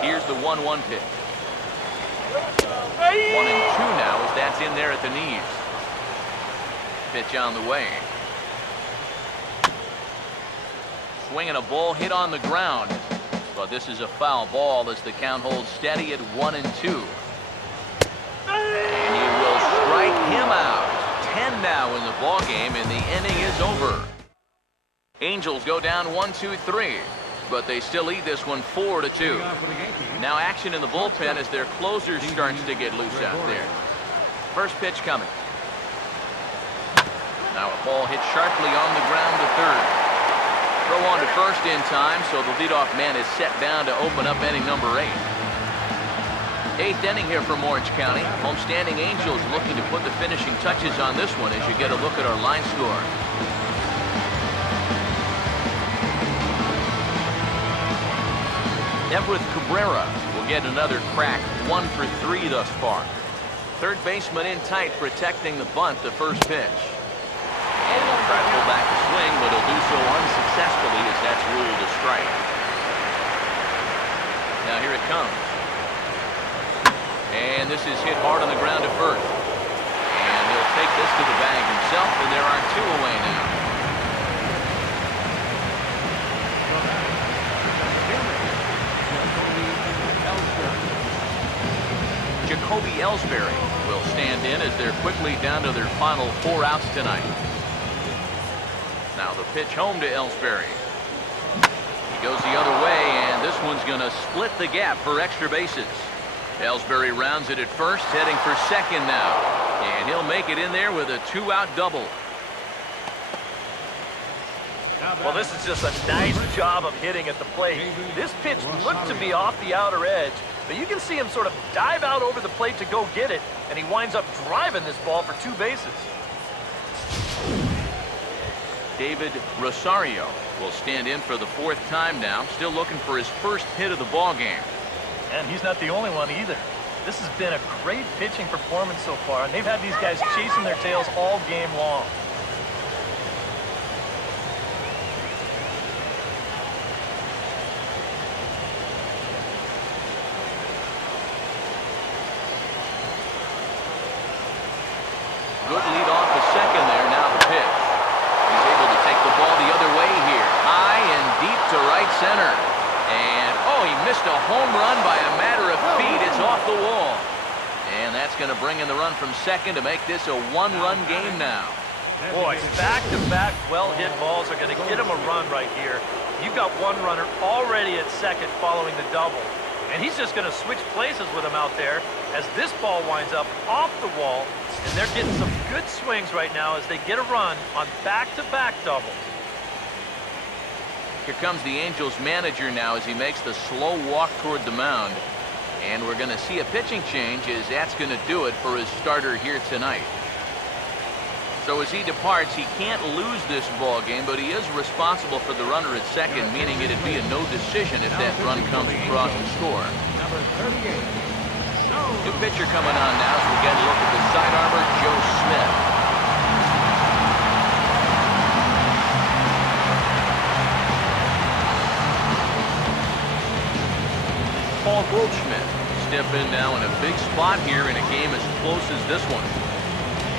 Here's the 1-1 pitch. 1-2 now as that's in there at the knees. Pitch on the way. Swinging a ball hit on the ground. But this is a foul ball as the count holds steady at 1-2. And he will strike him out. 10 now in the ball game, and the inning is over. Angels go down 1-2-3. But they still lead this one 4-2. Now action in the bullpen as their closer starts to get loose out there. First pitch coming. Now a ball hit sharply on the ground to third. Throw on to first in time, so the leadoff man is set down to open up inning number 8. 8th inning here from Orange County. Homestanding Angels looking to put the finishing touches on this one as you get a look at our line score. Everett Cabrera will get another crack, 1 for 3 thus far. Third baseman in tight, protecting the bunt, the first pitch. And he'll try to pull back the swing, but he'll do so unsuccessfully as that's ruled a strike. Now here it comes. And this is hit hard on the ground to first. And he'll take this to the bag himself, and there are 2 away now. Jacoby Ellsbury will stand in as they're quickly down to their final 4 outs tonight. Now the pitch home to Ellsbury. He goes the other way, and this one's going to split the gap for extra bases. Ellsbury rounds it at first, heading for second now. And he'll make it in there with a 2-out double. Well, this is just a nice job of hitting at the plate. This pitch looked to be off the outer edge, but you can see him sort of dive out over the plate to go get it, and he winds up driving this ball for 2 bases. David Rosario will stand in for the 4th time now, still looking for his first hit of the ball game. And he's not the only one either. This has been a great pitching performance so far, and they've had these guys chasing their tails all game long. center. And, oh, he missed a home run by a matter of feet. It's off the wall. And that's going to bring in the run from second to make this a one-run game now. Boy, back-to-back well-hit balls are going to get him a run right here. You've got one runner already at second following the double. And he's just going to switch places with him out there as this ball winds up off the wall. And they're getting some good swings right now as they get a run on back-to-back doubles. Here comes the Angels manager now as he makes the slow walk toward the mound. And we're going to see a pitching change as that's going to do it for his starter here tonight. So as he departs, he can't lose this ball game, but he is responsible for the runner at second, meaning it'd be a no decision if that run comes across the score. Number 38. New pitcher coming on now as we get a look at the side armor, Joe Smith. Paul Goldschmidt step in now in a big spot here in a game as close as this one.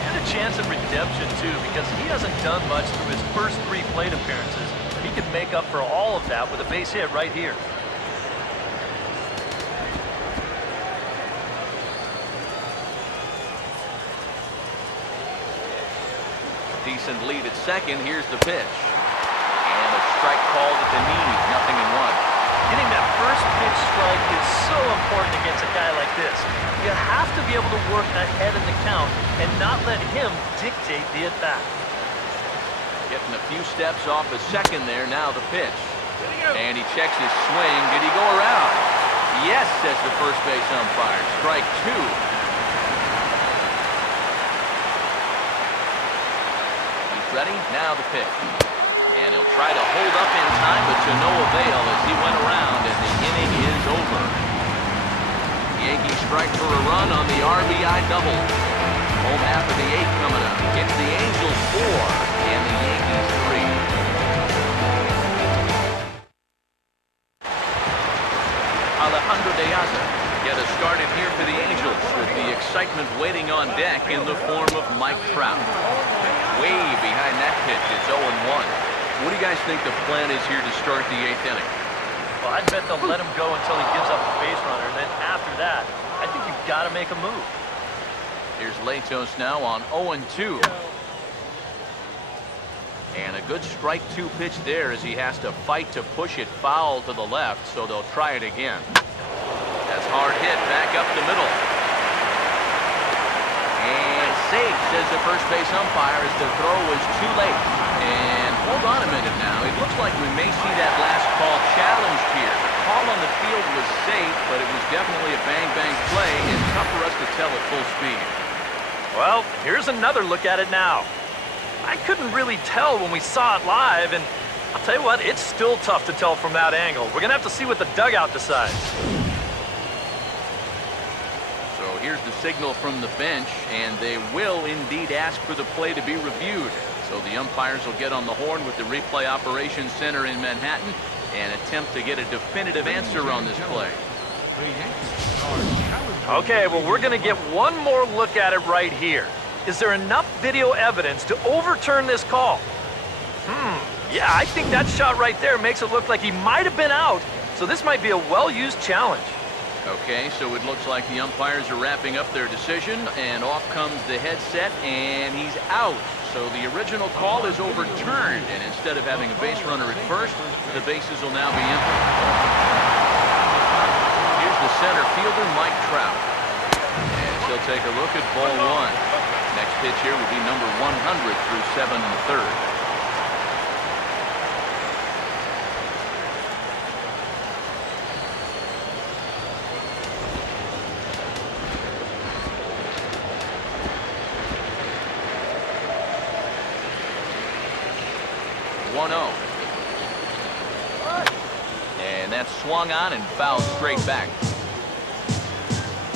And a chance at redemption, too, because he hasn't done much through his first 3 plate appearances. He could make up for all of that with a base hit right here. Decent lead at second. Here's the pitch. And a strike called at the knees. 0-1. Getting that first pitch strike is so important against a guy like this. You have to be able to work ahead in the count and not let him dictate the at-bat. Getting a few steps off a second there. Now the pitch. And he checks his swing. Did he go around? Yes, says the first base umpire. Strike 2. He's ready. Now the pitch. And he'll try to hold up in time, but to no avail as he went around, and the inning is over. Yankees strike for a run on the RBI double. Home half of the 8th coming up. It's the Angels 4 and the Yankees 3. Alejandro De Aza get us started here for the Angels with the excitement waiting on deck in the form of Mike Trout. Way behind that pitch, it's 0-1. What do you guys think the plan is here to start the 8th inning? Well, I'd bet they'll let him go until he gives up a base runner, and then after that, I think you've got to make a move. Here's Latos now on 0-2. And a good strike 2 pitch there as he has to fight to push it foul to the left, so they'll try it again. That's hard hit back up the middle. And safe, says the first base umpire, as the throw was too late. And hold on a minute now. It looks like we may see that last call challenged here. The call on the field was safe, but it was definitely a bang-bang play, and tough for us to tell at full speed. Well, here's another look at it now. I couldn't really tell when we saw it live, and I'll tell you what, it's still tough to tell from that angle. We're going to have to see what the dugout decides. So here's the signal from the bench, and they will indeed ask for the play to be reviewed. So the umpires will get on the horn with the replay operations center in Manhattan and attempt to get a definitive answer on this play. Okay, well, we're going to get one more look at it right here. Is there enough video evidence to overturn this call? Yeah, I think that shot right there makes it look like he might have been out, so this might be a well-used challenge. Okay, so it looks like the umpires are wrapping up their decision, and off comes the headset, and he's out. So the original call is overturned, and instead of having a base runner at first, the bases will now be empty. Here's the center fielder, Mike Trout. And he'll take a look at ball 1. Next pitch here will be number 100 through 7 1/3. And that's swung on and fouled straight back.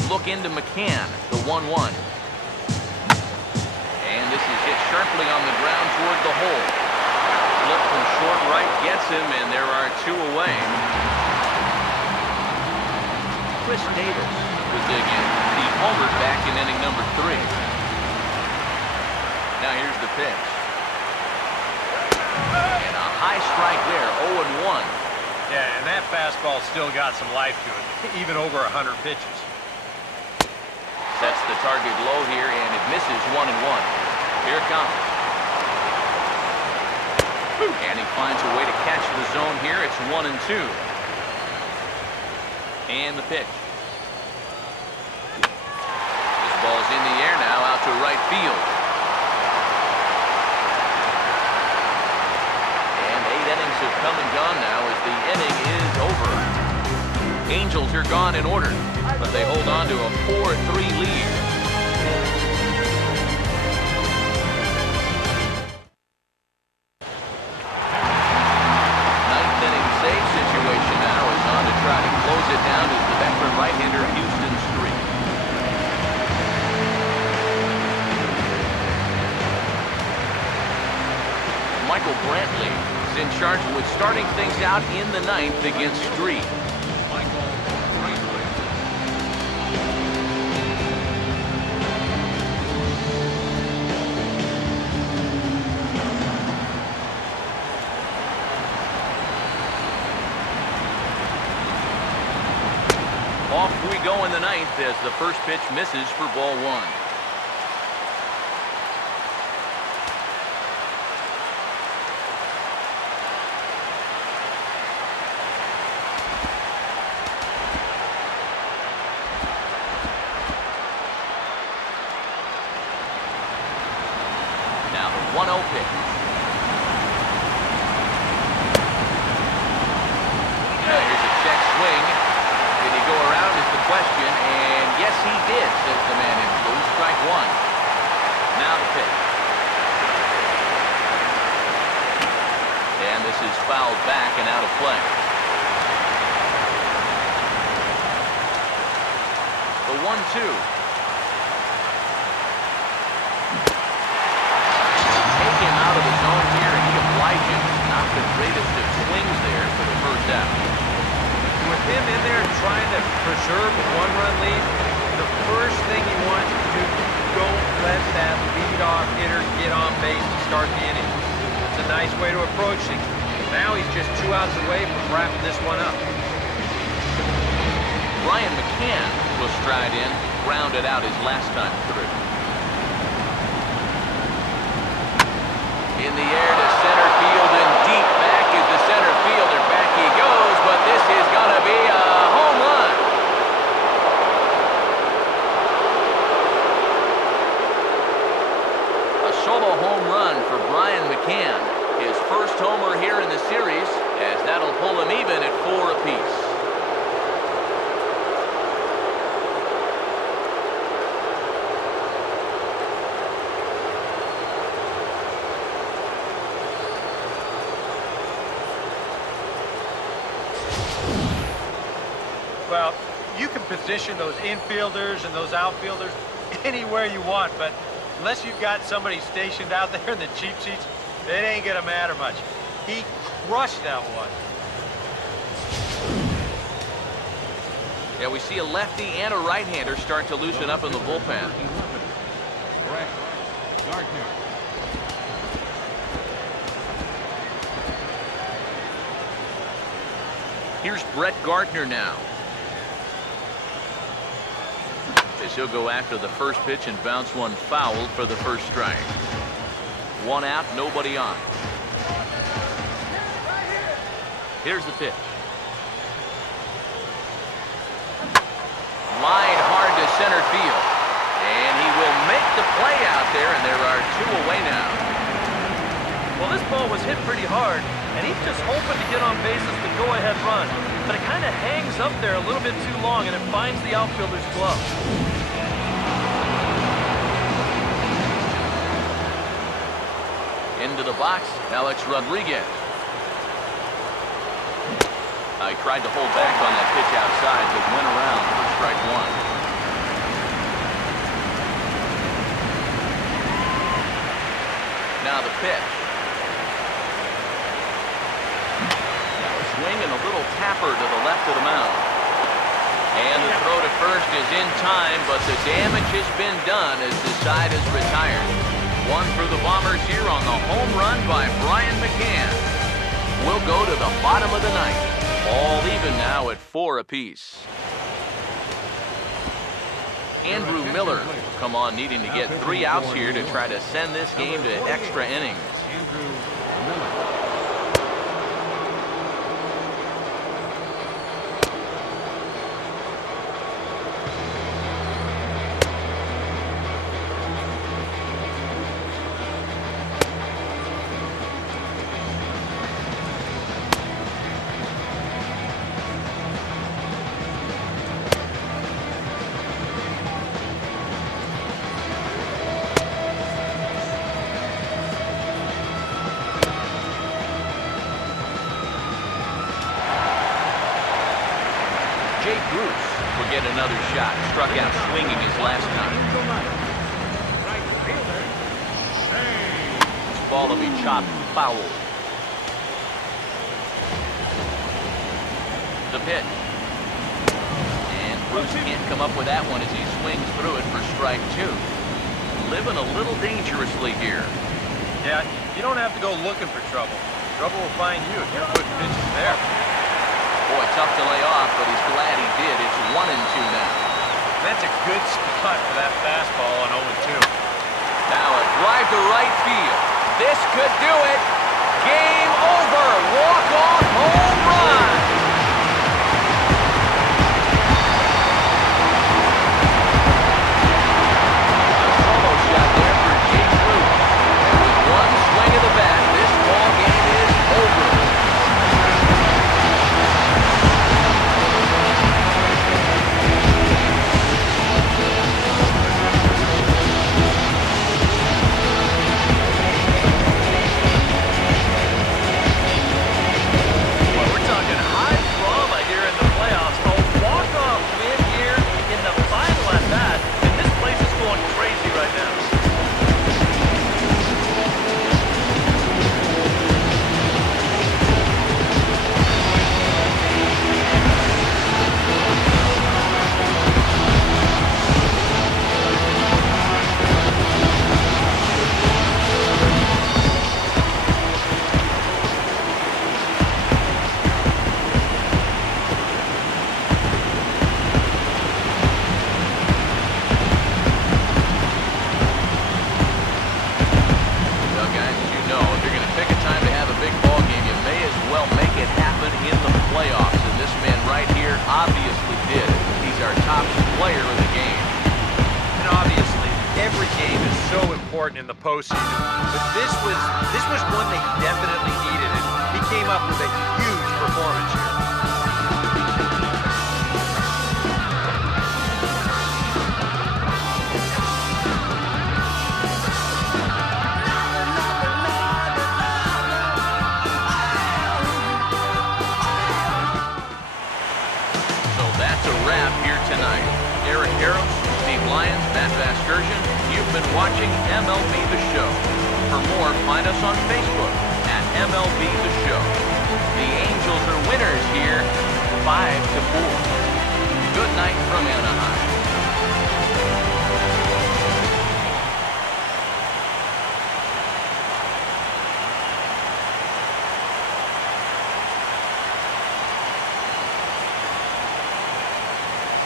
Look into McCann, the 1-1. And this is hit sharply on the ground toward the hole. Flip from short right gets him, and there are 2 away. Chris Davis will dig in. He homered back in inning number 3. Now here's the pitch. And a high strike there, 0-1. Yeah, and that fastball still got some life to it, even over 100 pitches. Sets the target low here, and it misses 1-1. Here it comes. And he finds a way to catch the zone here. It's 1-2. And the pitch. This ball's in the air now, out to right field. And 8 innings have come and gone now as the inning is over. Angels are gone in order, but they hold on to a 4-3 lead. Ninth inning save situation now is on to try to close it down as the veteran right-hander Houston's streak. Michael Brantley is in charge with starting things out in the ninth against Street. Off we go in the ninth as the first pitch misses for ball 1. Now the 1-0 pitch. Now here's a check swing. Did he go around is the question, and yes he did, says the man in blue. Strike 1. Now the pitch. And this is fouled back and out of play. The 1-2. Take him out of the zone here, and he obliges. Not the greatest of swings there for the first out. With him in there trying to preserve a one-run lead, the first thing he wants to do, don't let that leadoff hitter get on base to start the inning. It's a nice way to approach things. Now he's just 2 outs away from wrapping this one up. Brian McCann will stride in, rounded out his last time through. In the air to center field and deep back is the center fielder. Back he goes, but this is going to be a home run. A solo home run for Brian McCann. His first homer here in the series, as that'll pull him even at 4 apiece. Well, you can position those infielders and those outfielders anywhere you want, but unless you've got somebody stationed out there in the cheap seats, it ain't gonna matter much. He crushed that one. Yeah, we see a lefty and a right-hander start to loosen up in the bullpen. Brett Gardner. Here's Brett Gardner now. As he'll go after the first pitch and bounce one foul for the first strike. 1 out, nobody on. Here's the pitch. Line hard to center field. And he will make the play out there, and there are 2 away now. Well, this ball was hit pretty hard, and he's just hoping to get on base as the go-ahead run. But it kind of hangs up there a little bit too long, and it finds the outfielder's glove. Into the box, Alcs Rodriguez. He tried to hold back on that pitch outside, but went around for strike 1. Now the pitch. Now a swing and a little tapper to the left of the mound. And the throw to first is in time, but the damage has been done as the side is retired. 1 for the Bombers here on the home run by Brian McCann. We'll go to the bottom of the ninth. All even now at 4 apiece. Andrew Miller will come on needing to get 3 outs here to try to send this game to extra innings. Andrew Miller. Get another shot. Struck out swinging his last time. Right fielder. This ball will be chopped foul. The pitch. And Bruce can't come up with that one as he swings through it for strike 2. Living a little dangerously here. Yeah, you don't have to go looking for trouble. Trouble will find you if you're putting pitches there. Boy, tough to lay off, but he's glad he did. It's 1-2 now. That's a good spot for that fastball on 0-2. Now a drive to right field. This could do it. Game over. Walk-off home run. A solo shot there for Jake Bruce. And with one swing of the bat, this ball game is over. In the postseason, but this was one they definitely needed, and he came up with a huge performance here. So that's a wrap here tonight. Eric Harris, Steve Lyons, Matt Vasgersian. You've been watching MLB The Show. For more, find us on Facebook at MLB The Show. The Angels are winners here, 5-4. Good night from Anaheim.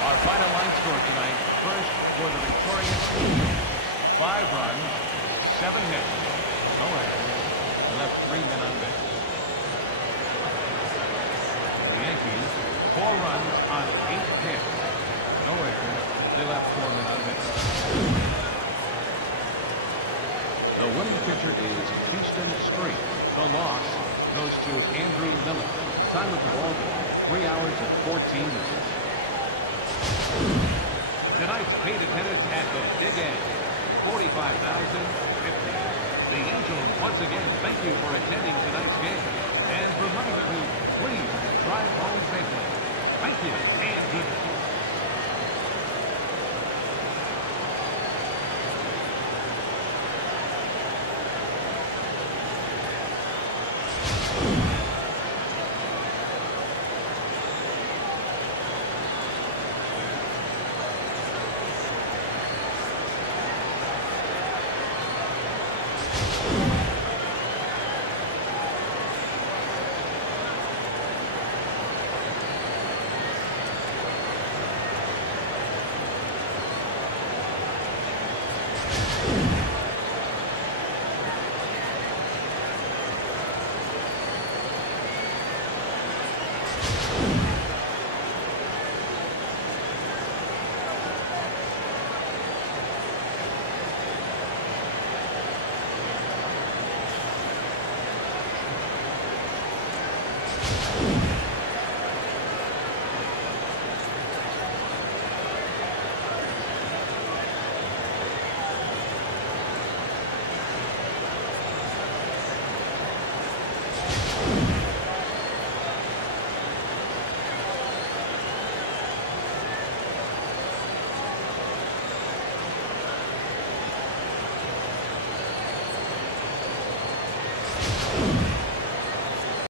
Our final line score tonight. First for the victorious Angels. 5 runs, 7 hits, no errors, and left 3 men on base. The Yankees, 4 runs on 8 hits, no errors, they left 4 men on base. The winning pitcher is Houston Street. The loss goes to Andrew Miller. Time of the ball game, 3 hours and 14 minutes. Tonight's paid attendance at the Big Egg, 45,050. The Angels once again thank you for attending tonight's game and remind you to please drive home safely. Thank you.